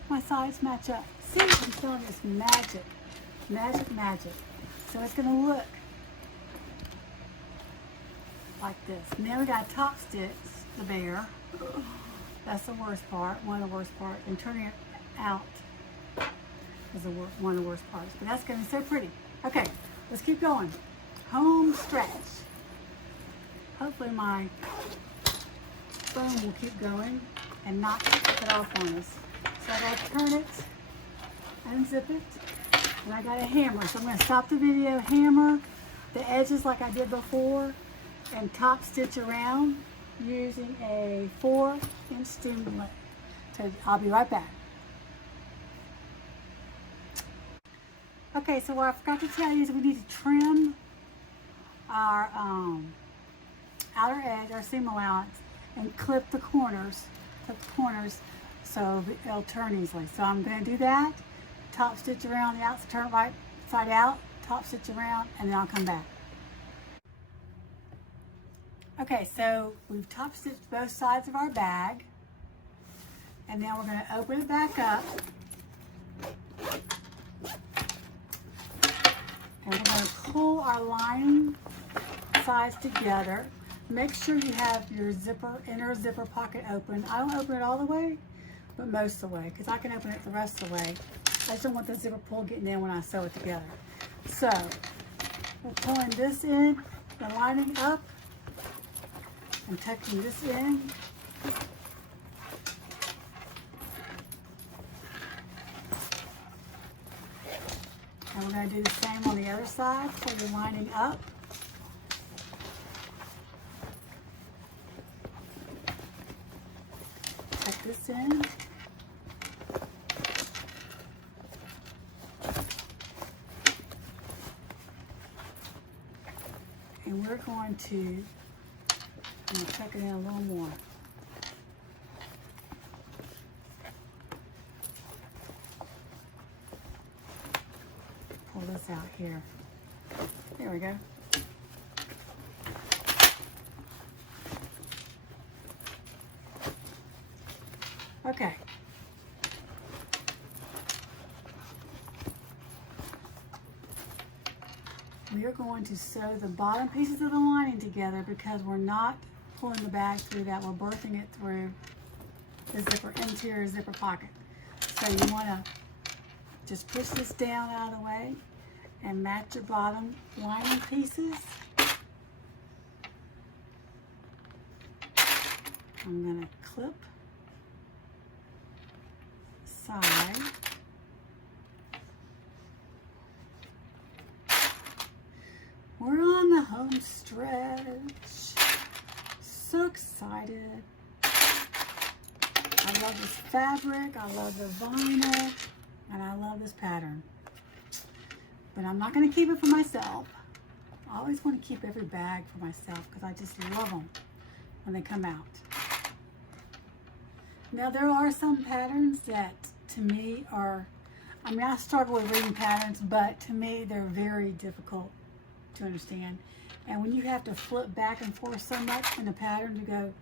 my sides match up. See, I'm telling you, it's magic. Magic, magic. So it's going to look like this. And then we got top stitch the bear. That's the worst part, one of the worst parts. And turning it out is one of the worst parts. But that's going to be so pretty. Okay, let's keep going. Home stretch. Hopefully my phone will keep going and not cut off on us. So I got to turn it, unzip it, and I got a hammer. So I'm going to stop the video, hammer the edges like I did before, and top stitch around using a 4-inch string. So I'll be right back. Okay, so what I forgot to tell you is we need to trim our outer edge, our seam allowance, and clip the corners so it'll turn easily. So I'm going to do that, top stitch around the outside, turn right side out, top stitch around, and then I'll come back. Okay, so we've top stitched both sides of our bag, and now we're going to open it back up, and we're going to pull our lining sides together. Make sure you have your inner zipper pocket open. I don't open it all the way, but most of the way, because I can open it the rest of the way. I just don't want the zipper pull getting in when I sew it together. So we're pulling this in, the lining up, and tucking this in. And we're going to do the same on the other side. So you're lining up. Tuck this in. And we're going to tuck it in a little more. Pull this out here. There we go. Okay. We are going to sew the bottom pieces of the lining together because we're not pulling the bag through that. We're birthing it through the zipper, interior zipper pocket. So you want to just push this down out of the way and match your bottom lining pieces. I'm going to clip side. We're on the home stretch. So excited. I love this fabric, I love the vinyl, and I love this pattern. But I'm not going to keep it for myself. I always want to keep every bag for myself because I just love them when they come out. Now there are some patterns that to me are, I mean I struggle with reading patterns, but to me they're very difficult to understand. And when you have to flip back and forth so much in the pattern to go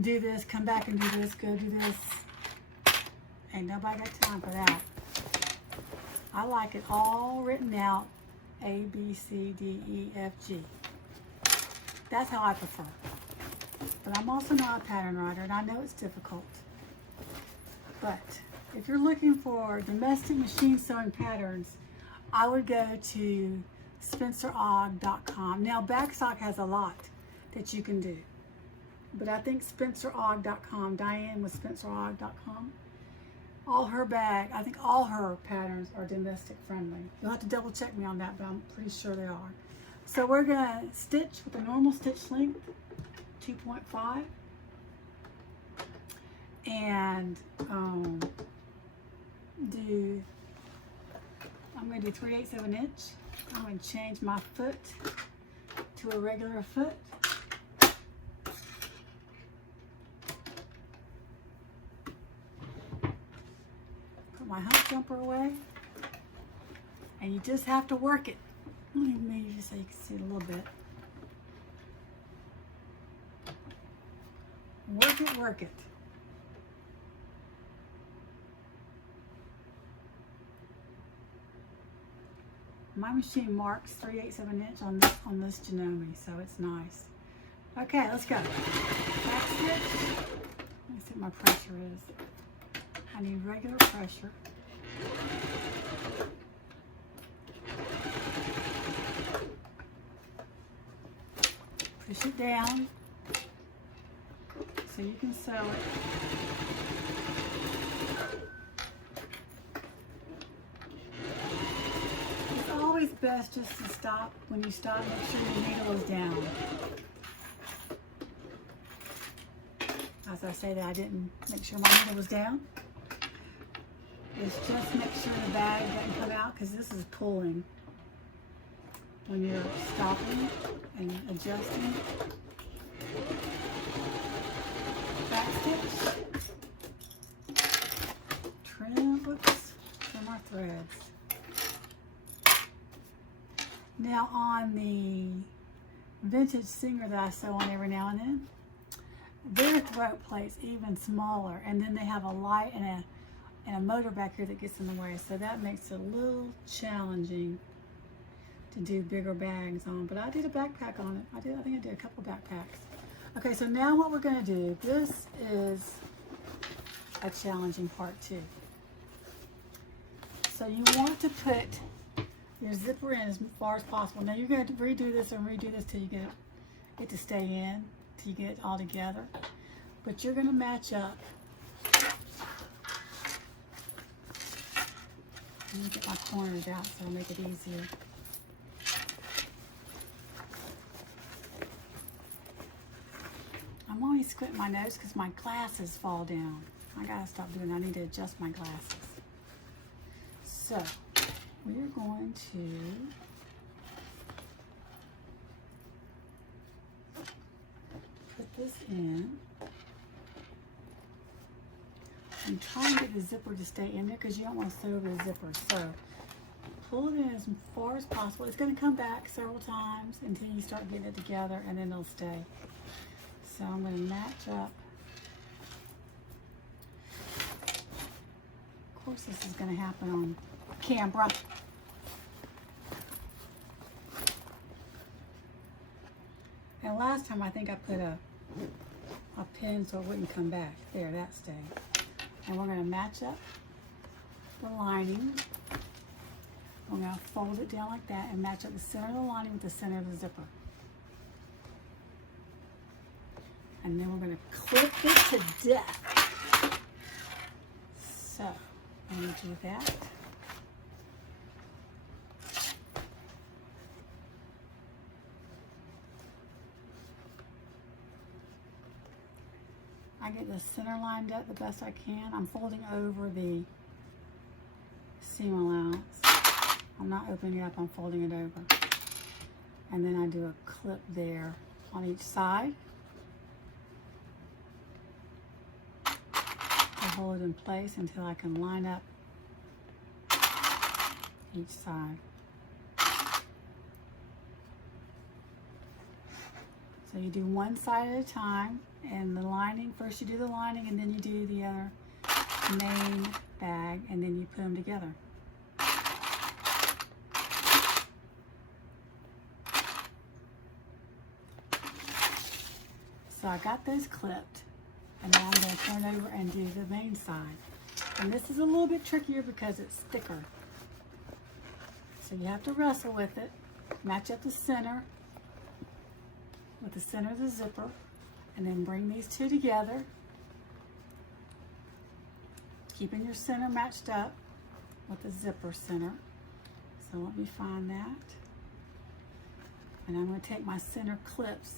do this, come back and do this, go do this, ain't nobody got time for that. I like it all written out, A, B, C, D, E, F, G. That's how I prefer. But I'm also not a pattern writer, and I know it's difficult. But if you're looking for domestic machine sewing patterns, I would go to spencerogg.com. Now, Backstock has a lot that you can do, but I think spencerogg.com, Diane with spencerogg.com, all her I think all her patterns are domestic friendly. You'll have to double check me on that, but I'm pretty sure they are. So we're gonna stitch with a normal stitch length, 2.5, and I'm gonna do 3/8 of an inch. I'm gonna change my foot to a regular foot. Put my hump jumper away, and you just have to work it. Let me move you so you can see it a little bit. Work it, work it. My machine marks 3/8 of an inch on this Janome, so it's nice. Okay, let's go. Back stitch. Let me see what my pressure is. I need regular pressure. Push it down so you can sew it. It's always best just to stop. When you stop, make sure your needle is down. As I say that, I didn't make sure my needle was down. It's just make sure the bag doesn't come out, because this is pulling when you're stopping and adjusting. Back stitch. Trim our threads. Now on the vintage Singer that I sew on every now and then, their throat plate's even smaller, and then they have a light and a motor back here that gets in the way, so that makes it a little challenging to do bigger bags on. But I did a backpack on it. I think I did a couple backpacks. Okay, so now what we're going to do, this is a challenging part too. So you want to put your zipper in as far as possible. Now you're going to redo this and redo this till you get it to stay in, till you get it all together. But you're going to match up. Let me get my corners out so it'll make it easier. I'm always squinting my nose because my glasses fall down. I gotta stop doing that. I need to adjust my glasses. So, we're going to put this in. I'm trying to get the zipper to stay in there because you don't want to sew over the zipper. So, pull it in as far as possible. It's going to come back several times until you start getting it together, and then it'll stay. So I'm going to match up. Of course, this is going to happen on camera. And last time I think I put a pin so it wouldn't come back. There, that stayed. And we're going to match up the lining. We're going to fold it down like that and match up the center of the lining with the center of the zipper. And then we're going to clip it to death. So, I'm going to do that. I get the center lined up the best I can. I'm folding over the seam allowance. I'm not opening it up, I'm folding it over. And then I do a clip there on each side. I hold it in place until I can line up each side. So you do one side at a time, and the lining, first you do the lining and then you do the other main bag, and then you put them together. So I got those clipped, and now I'm going to turn over and do the main side. And this is a little bit trickier because it's thicker. So you have to wrestle with it. match up the center with the center of the zipper, and then bring these two together, keeping your center matched up with the zipper center. So let me find that. And I'm going to take my center clips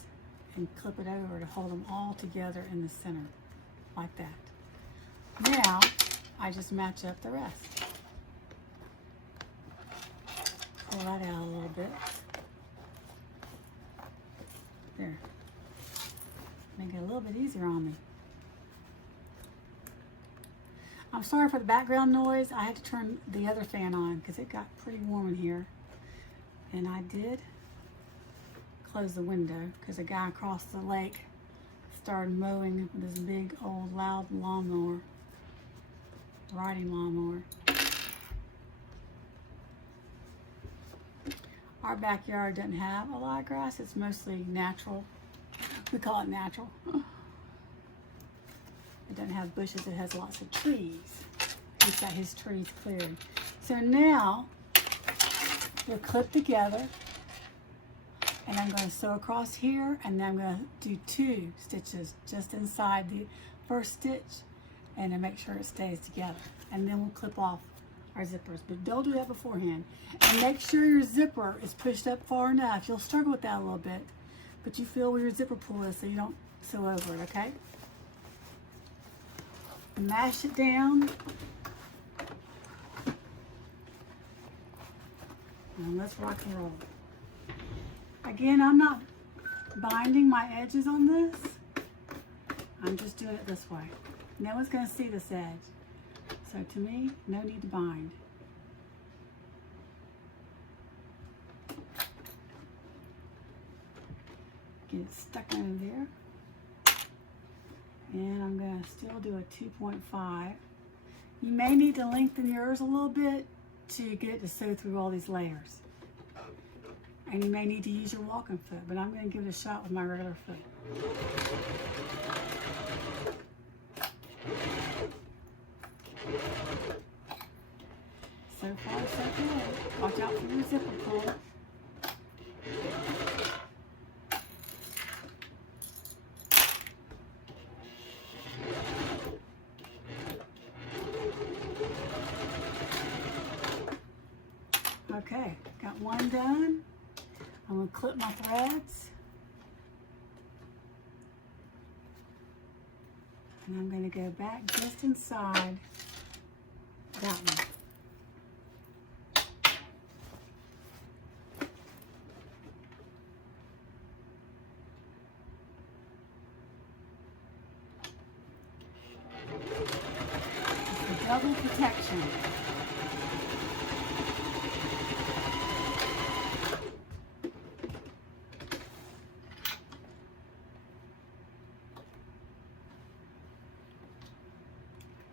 and clip it over to hold them all together in the center, like that. Now, I just match up the rest. Pull that out a little bit. There. Make it a little bit easier on me. I'm sorry for the background noise. I had to turn the other fan on because it got pretty warm in here. And I did close the window because a guy across the lake started mowing with his big old loud lawnmower, riding lawnmower. Our backyard doesn't have a lot of grass. It's mostly natural. We call it natural. It doesn't have bushes. It has lots of trees. He's got his trees cleared. So now they're clipped together, and I'm going to sew across here, and then I'm going to do 2 stitches just inside the first stitch, and to make sure it stays together. And then we'll clip off our zippers, but don't do that beforehand. And make sure your zipper is pushed up far enough. You'll struggle with that a little bit, but you feel where your zipper pull is so you don't sew over it, okay? Mash it down. And let's rock and roll. Again, I'm not binding my edges on this. I'm just doing it this way. No one's going to see this edge. So to me, no need to bind. Get it stuck in there. And I'm going to still do a 2.5. You may need to lengthen yours a little bit to get it to sew through all these layers. And you may need to use your walking foot, but I'm going to give it a shot with my regular foot. So far, so good. Watch out for your zipper pull. Okay, got one done. I'm going to clip my threads. And I'm going to go back just inside that one. It's a double protection.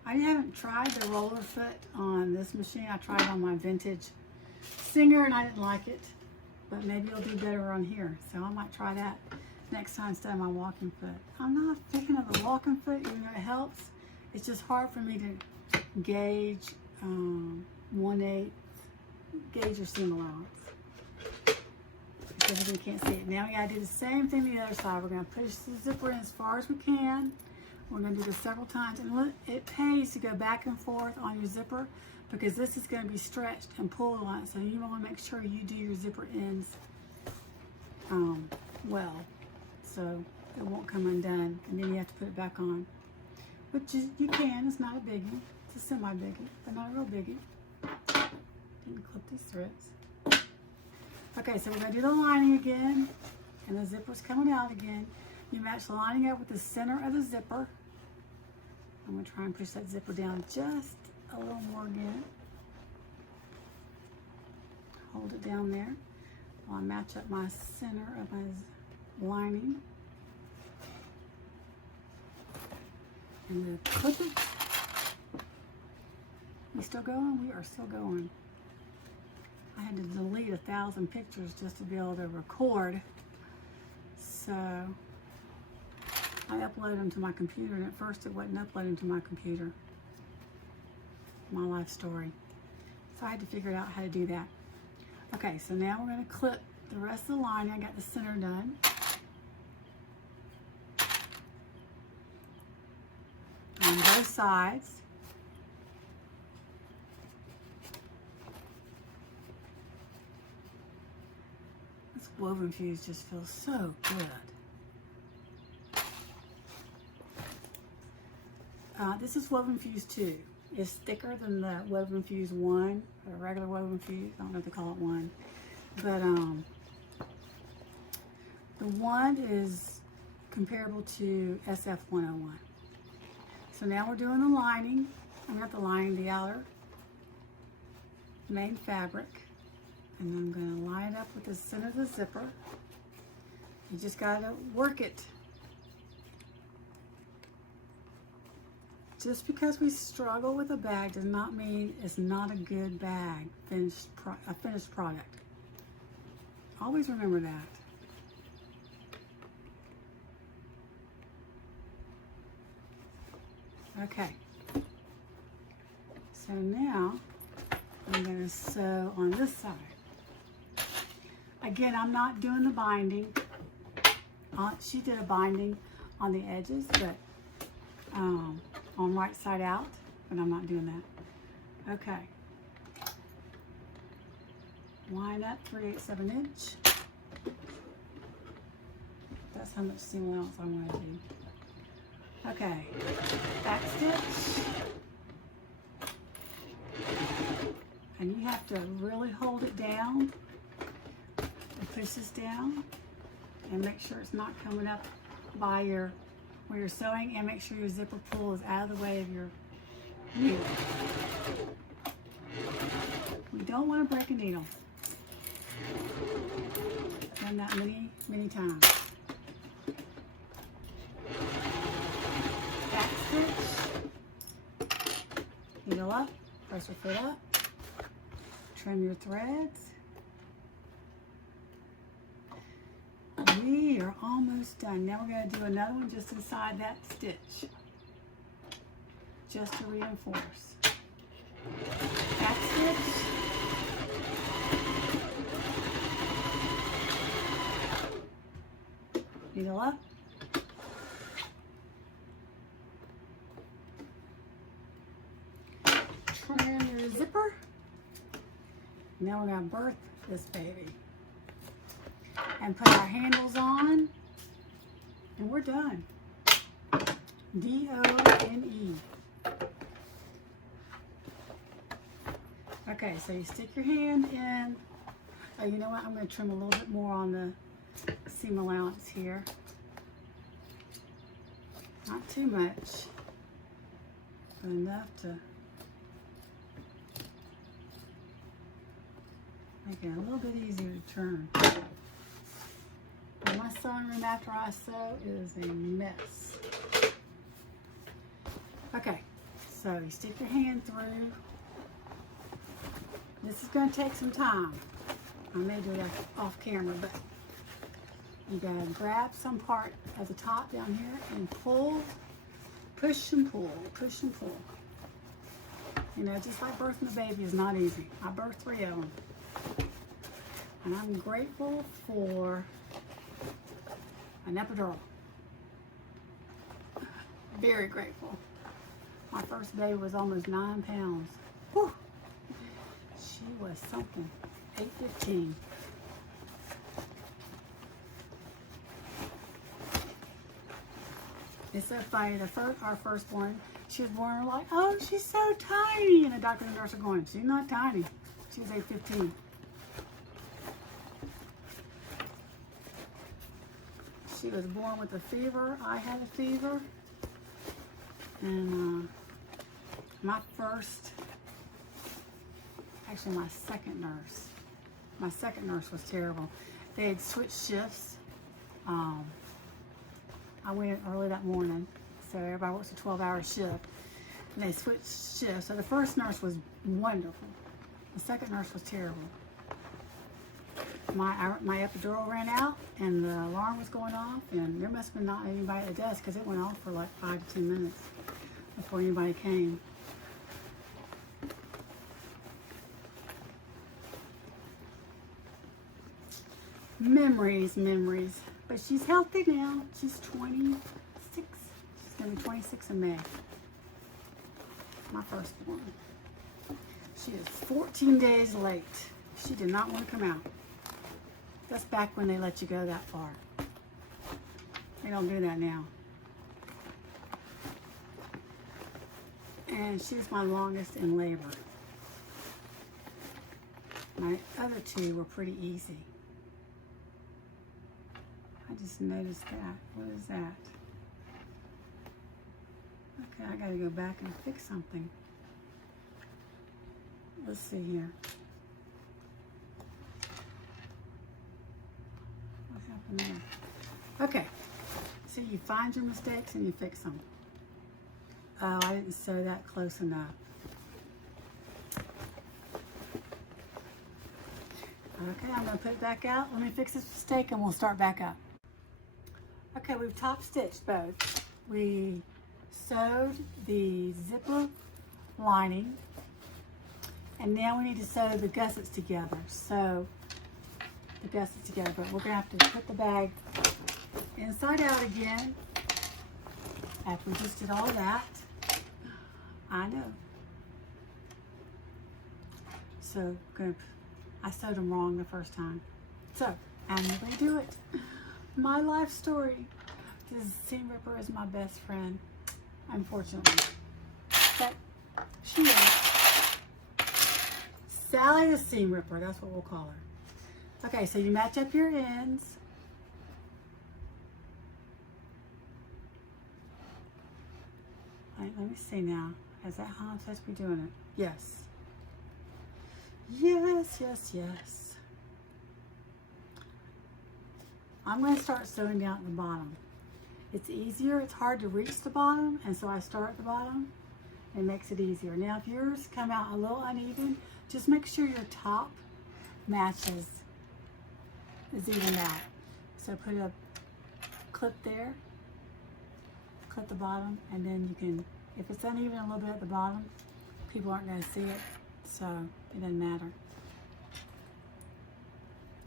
I haven't tried the roller foot on this machine. I tried it on my vintage Singer and I didn't like it, but maybe it'll do better on here. So I might try that next time instead of my walking foot. I'm not thinking of the walking foot, even though it helps. It's just hard for me to gauge 1/8 gauge your seam allowance. Because you can't see it. Now we gotta do the same thing the other side. We're gonna push the zipper in as far as we can. We're going to do this several times, and it pays to go back and forth on your zipper because this is going to be stretched and pulled on it, so you want to make sure you do your zipper ends well, so it won't come undone, and then you have to put it back on, which you can. It's not a biggie. It's a semi-biggie, but not a real biggie. Didn't clip these threads. Okay, so we're going to do the lining again, and the zipper's coming out again. You match the lining up with the center of the zipper. I'm going to try and push that zipper down just a little more again. Hold it down there while I match up my center of my lining. And then clip it. We still going? We are still going. I had to delete 1,000 pictures just to be able to record. So I uploaded them to my computer, and at first it wasn't uploading to my computer, my life story. So I had to figure out how to do that. Okay, so now we're going to clip the rest of the lining. I got the center done. On both sides. This woven fuse just feels so good. This is woven fuse 2. It's thicker than the woven fuse 1, or regular woven fuse. I don't know if they call it 1. But the 1 is comparable to SF101. So now we're doing the lining. I'm going to line the outer main fabric. And I'm going to line it up with the center of the zipper. You just got to work it. Just because we struggle with a bag does not mean it's not a good bag, a finished product. Always remember that. Okay. So now I'm going to sew on this side. Again, I'm not doing the binding. She did a binding on the edges, but on right side out, but I'm not doing that. Okay. Line up 3/8 inch. That's how much seam allowance I want to do. Okay. Back stitch. And you have to really hold it down and push this down and make sure it's not coming up by where you're sewing, and make sure your zipper pull is out of the way of your needle. We don't want to break a needle. I've done that many, many times. Back stitch. Needle up, press your foot up, trim your threads. We are almost done. Now we're going to do another one just inside that stitch, just to reinforce. Back stitch. Needle up. Trim your zipper. Now we're going to birth this baby. And put our handles on, and we're done. D-O-N-E. Okay, so you stick your hand in. Oh, you know what? I'm going to trim a little bit more on the seam allowance here. Not too much, but enough to make it a little bit easier to turn. My sewing room after I sew is a mess. Okay, so you stick your hand through. This is going to take some time. I may do it off camera, but you got to grab some part at the top down here and pull, push and pull, push and pull. You know, just like birthing a baby is not easy. I birthed 3 of them. And I'm grateful for an epidural. Very grateful. My first baby was almost 9 pounds. Whew. She was something. 8:15. It's so funny. Our firstborn, she was born, we're like, oh, she's so tiny. And the doctor and the nurse are going, she's not tiny. She's 8:15. She was born with a fever. I had a fever. And my second nurse was terrible. They had switched shifts. I went early that morning, so everybody works a 12-hour shift. And they switched shifts. So the first nurse was wonderful. The second nurse was terrible. My epidural ran out and the alarm was going off, and there must have been not anybody at the desk because it went off for like 5 to 10 minutes before anybody came. Memories, memories. But she's healthy now. She's 26. She's going to be 26 in May. My firstborn. She is 14 days late. She did not want to come out. That's back when they let you go that far. They don't do that now. And she was my longest in labor. My other two were pretty easy. I just noticed that. What is that? Okay, I gotta go back and fix something. Let's see here. What happened there? Okay, so you find your mistakes and you fix them. Oh, I didn't sew that close enough. Okay, I'm gonna put it back out. Let me fix this mistake and we'll start back up. Okay, we've top stitched both. We sewed the zipper lining, and now we need to sew the gussets together. So the gussets together, but we're gonna have to put the bag inside out again after we just did all that. I know. So I sewed them wrong the first time. So I'm gonna do it. My life story. This seam ripper is my best friend, unfortunately. But she is. Sally the seam ripper, that's what we'll call her. Okay, so you match up your ends. Right, let me see now. Is that how I'm supposed to be doing it? Yes. Yes, yes, yes. I'm going to start sewing down at the bottom. It's easier. It's hard to reach the bottom, and so I start at the bottom. It makes it easier. Now, if yours come out a little uneven, just make sure your top matches, is evened out. So put a clip there, clip the bottom, and then you can, if it's uneven a little bit at the bottom, people aren't going to see it, so it doesn't matter.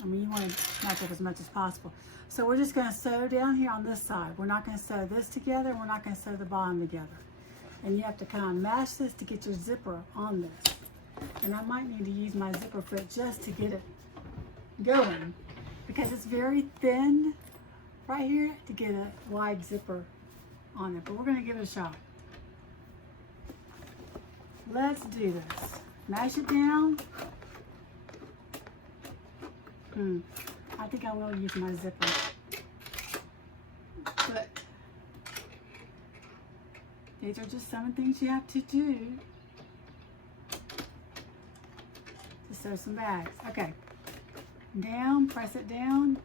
I mean, you want to match up as much as possible. So we're just going to sew down here on this side. We're not going to sew this together. We're not going to sew the bottom together. And you have to kind of mash this to get your zipper on this. And I might need to use my zipper foot just to get it going, because it's very thin right here to get a wide zipper on it. But we're going to give it a shot. Let's do this. Mash it down. I think I will use my zipper. But these are just some things you have to do to sew some bags. Okay. Down, press it down.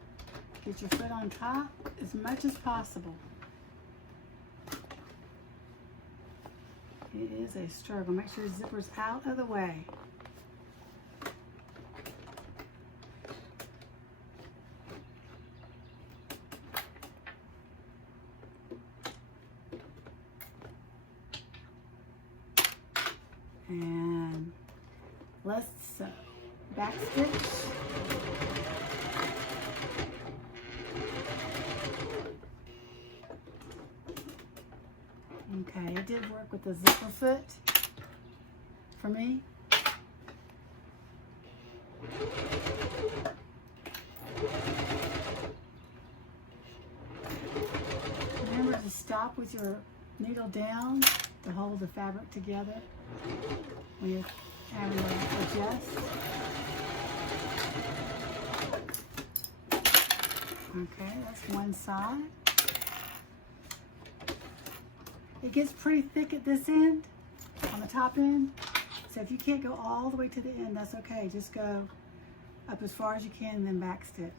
Get your foot on top as much as possible. It is a struggle. Make sure your zipper's out of the way. And let's sew. Back stitch. Okay, it did work with the zipper foot for me. Remember to stop with your needle down to hold the fabric together when you're having to adjust. Okay, that's one side. It gets pretty thick at this end, on the top end. So if you can't go all the way to the end, that's okay. Just go up as far as you can and then back stitch.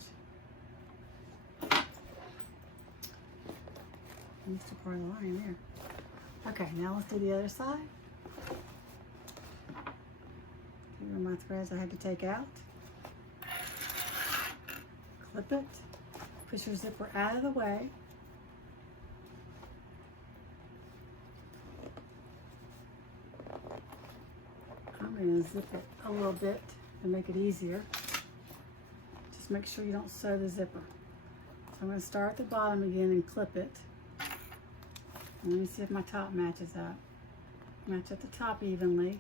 Missed a part of the line there. Okay, now let's do the other side. Here are my threads I had to take out. Clip it. Push your zipper out of the way. I'm going to zip it a little bit to make it easier. Just just make sure you don't sew the zipper. So I'm going to start at the bottom again and clip it. And let me see if my top matches up. Match at the top evenly.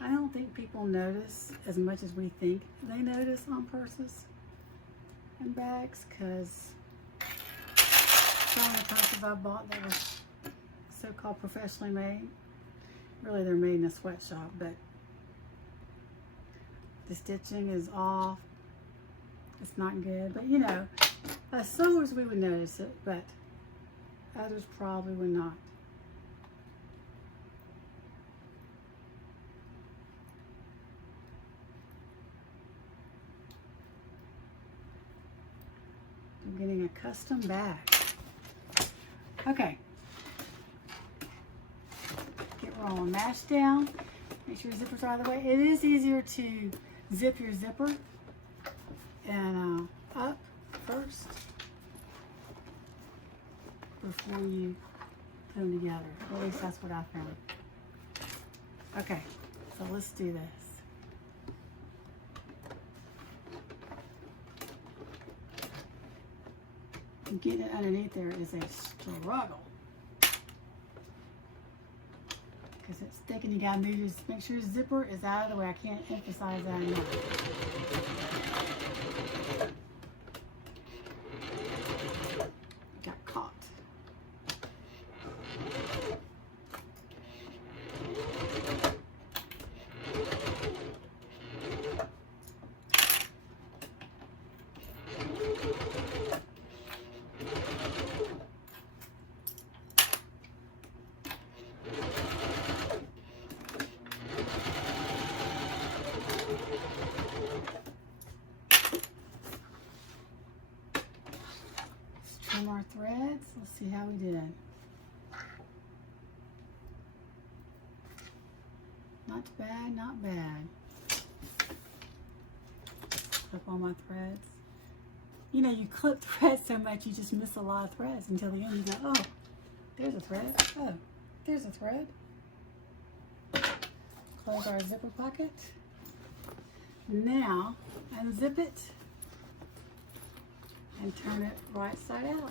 I don't think people notice as much as we think they notice on purses and bags, because some of the purses I bought that were so-called professionally made, really they're made in a sweatshop, but the stitching is off. It's not good, but you know, as sewers we would notice it, but others probably would not. I'm getting a custom bag. Okay. Get rolling. Mash down. Make sure your zippers are out of the way. It is easier to zip your zipper and up first before you put them together. At least that's what I found. Okay, so let's do this. Getting it underneath there is a struggle because it's thick and you gotta make sure your zipper is out of the way. I can't emphasize that enough. Got caught. Trim our threads. Let's see how we did. Not bad, not bad. Clip all my threads. You know, you clip threads so much you just miss a lot of threads until the end you go, oh, there's a thread. Oh, there's a thread. Close our zipper pocket. Now, unzip it and turn it right side out.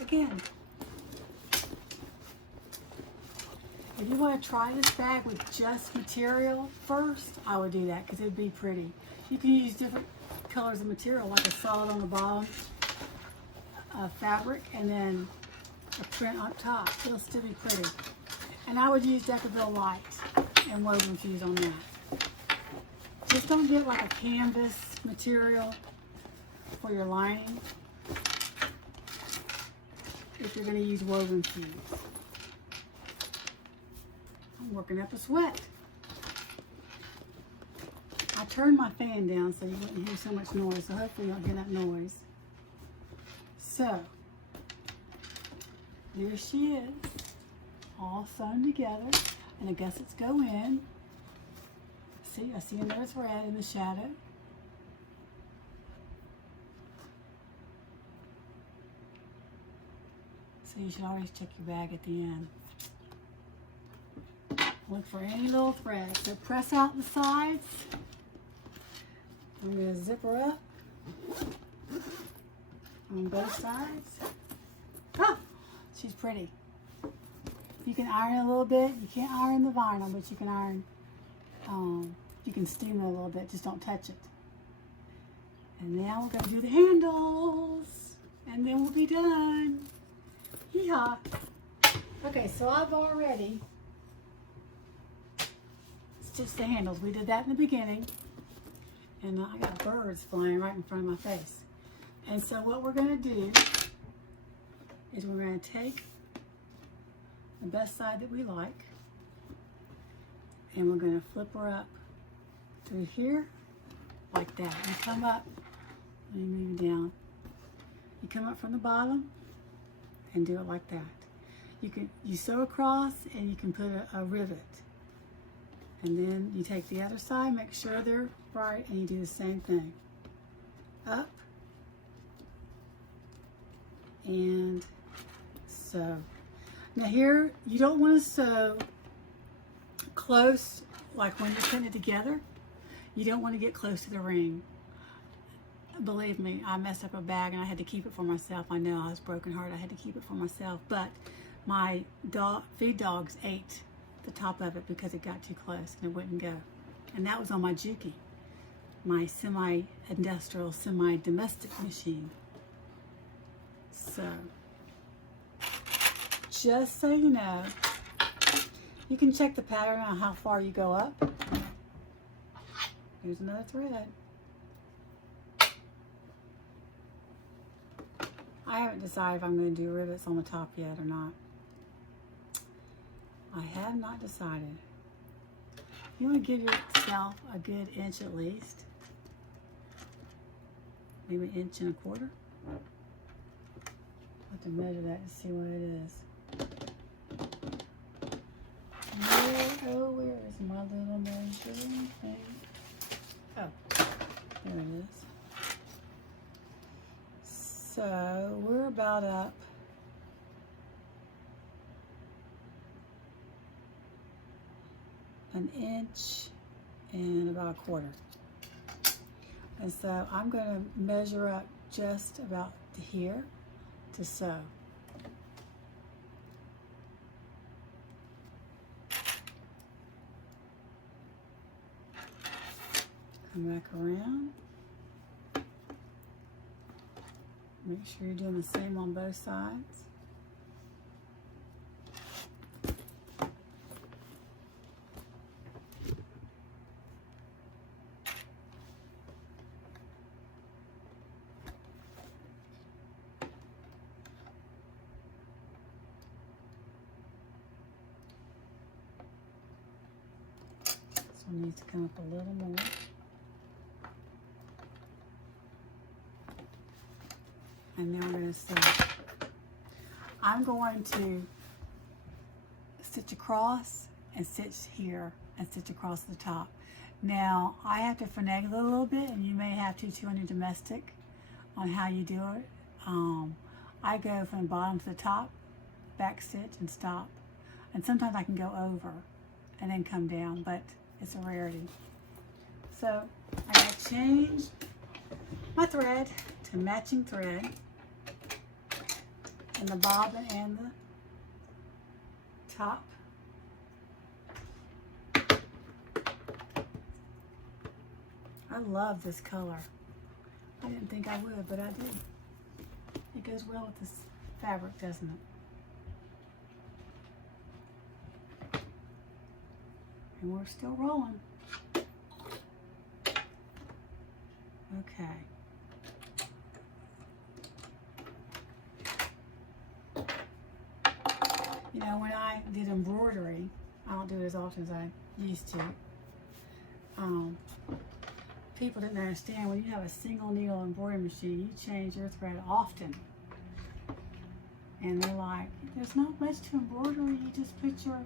Again. If you want to try this bag with just material first, I would do that because it'd be pretty. You can use different colors of material, like a solid on the bottom, fabric, and then a print up top. It'll still be pretty. And I would use Decaville Light and woven fuse on that. Just don't get like a canvas material for your lining if you're going to use woven fuse. I'm working up a sweat. I turned my fan down so you wouldn't hear so much noise, so hopefully you don't hear that noise. So, there she is, all sewn together, and the gussets go in. See, I see another thread in the shadow. So you should always check your bag at the end. Look for any little thread. So press out the sides. I'm going to zip her up on both sides. Oh, she's pretty. You can iron a little bit. You can't iron the vinyl, but you can iron, you can steam it a little bit. Just don't touch it. And now we're going to do the handles. And then we'll be done. Yeehaw. Okay, so I've already stitched the handles. We did that in the beginning. And I got birds flying right in front of my face. And so what we're going to do is we're going to take the best side that we like, and we're going to flip her up through here like that. You come up, let me move you down. You come up from the bottom and do it like that. You sew across and you can put a rivet. And then you take the other side, make sure they're right, and you do the same thing. Up and sew. Now here, you don't want to sew close, like when you're putting it together. You don't want to get close to the ring. Believe me, I messed up a bag and I had to keep it for myself. I know I was brokenhearted. I had to keep it for myself. But my feed dogs ate the top of it because it got too close and it wouldn't go. And that was on my Juki, my semi-industrial, semi-domestic machine. So, just so you know, you can check the pattern on how far you go up. Here's another thread. I haven't decided if I'm going to do rivets on the top yet or not. I have not decided. You want to give yourself a good inch at least. Maybe an inch and a quarter. I'll have to measure that to see what it is. Where is my little measuring thing? Oh, there it is. So we're about up an inch and about a quarter. And so I'm going to measure up just about to here to sew. Come back around. Make sure you're doing the same on both sides. This one needs to come up a little more. And then we're going to sew. I'm going to stitch across and stitch here and stitch across the top. Now, I have to finagle it a little bit, and you may have to too on your domestic on how you do it. I go from the bottom to the top, back stitch and stop. And sometimes I can go over and then come down, but it's a rarity. So I gotta change my thread to matching thread. And the bobbin and the top. I love this color. I didn't think I would, but I did. It goes well with this fabric, doesn't it? And we're still rolling. Okay. You know, when I did embroidery, I don't do it as often as I used to. People didn't understand when you have a single needle embroidery machine, you change your thread often. And they're like, there's not much to embroidery, you just put your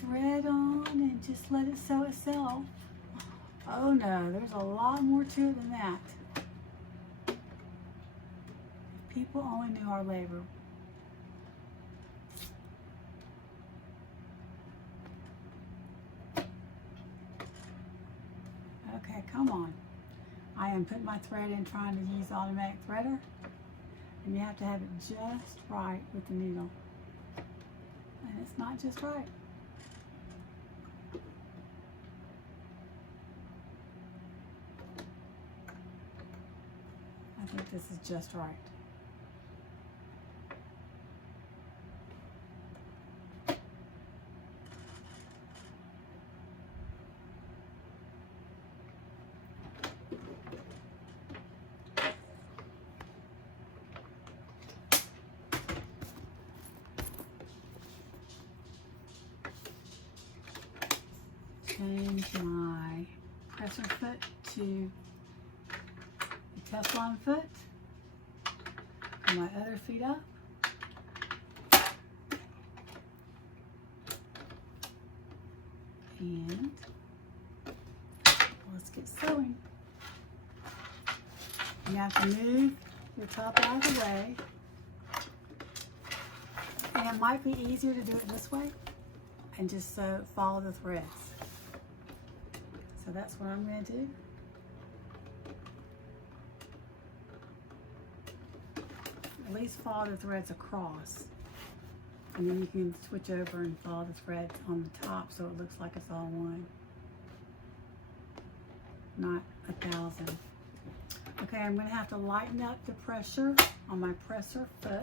thread on and just let it sew itself. Oh no, there's a lot more to it than that. If people only knew our labor. Okay, come on. I am putting my thread in trying to use automatic threader. And you have to have it just right with the needle. And it's not just right. I think this is just right. Change my presser foot to the Teflon foot. Put my other feet up. And let's get sewing. You have to move your top out of the way. And it might be easier to do it this way and just follow the threads. So that's what I'm going to do. At least follow the threads across. And then you can switch over and follow the threads on the top so it looks like it's all one. Not 1,000. Okay, I'm going to have to lighten up the pressure on my presser foot.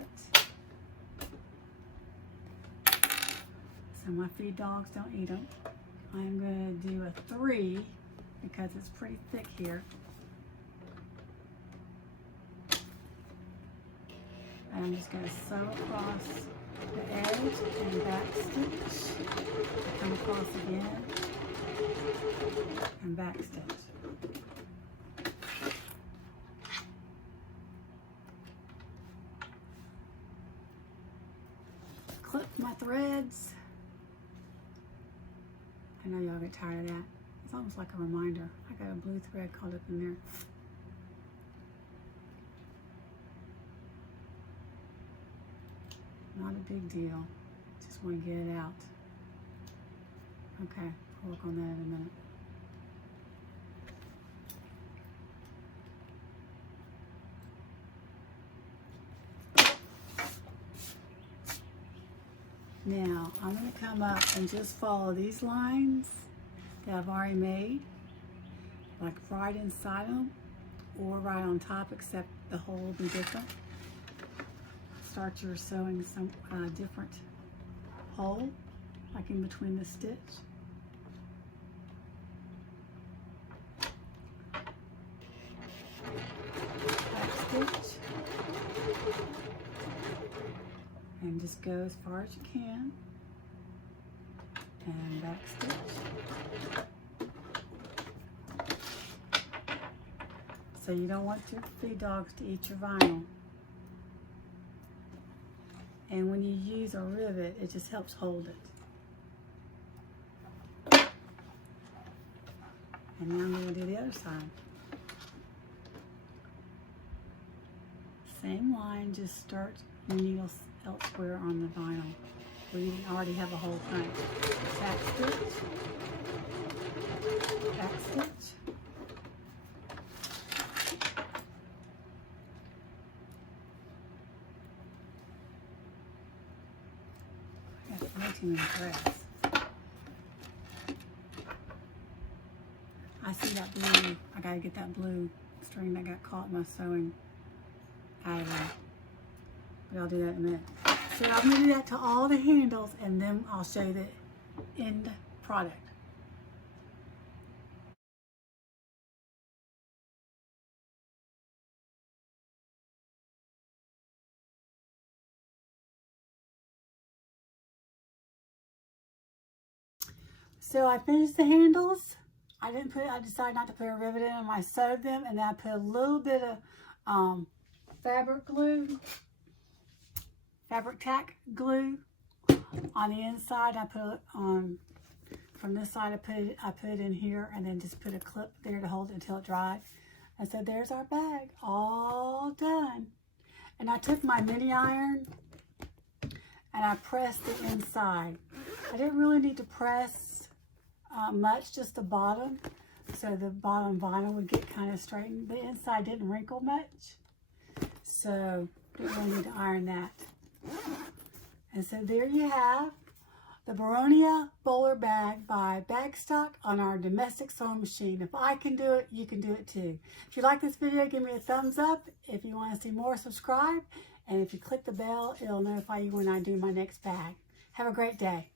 So my feed dogs don't eat them. I'm going to do a 3 because it's pretty thick here. And I'm just going to sew across the edge and back stitch. Come across again and back stitch. Clip my threads. I know y'all get tired of that. It's almost like a reminder. I got a blue thread caught up in there. Not a big deal. Just want to get it out. Okay, I'll work on that in a minute. Now, I'm going to come up and just follow these lines that I've already made, like right inside them or right on top, except the hole will be different. Start your sewing some different hole, like in between the stitch. Back stitch. And just go as far as you can. And back stitch. So you don't want your feed dogs to eat your vinyl. And when you use a rivet, it just helps hold it. And now I'm going to do the other side. Same line, just start your needle elsewhere on the vinyl where you already have a hole punched. Back stitch, back stitch. I got way too many threads. I see that blue. I gotta get that blue string that got caught in my sewing out of there. But I'll do that in a minute. So I'm going to do that to all the handles, and then I'll show you the end product. So I finished the handles. I decided not to put a rivet in them. I sewed them, and then I put a little bit of fabric glue. Fabric tack glue on the inside. I put on from this side. I put it in here, and then just put a clip there to hold it until it dried. And so there's our bag, all done. And I took my mini iron and I pressed the inside. I didn't really need to press much, just the bottom, so the bottom vinyl would get kind of straightened. The inside didn't wrinkle much, so didn't really need to iron that. And so there you have the Boronia bowler bag by Bagstock on our domestic sewing machine. If I can do it, you can do it too. If you like this video, give me a thumbs up. If you want to see more, subscribe. And if you click the bell, it'll notify you when I do my next bag. Have a great day.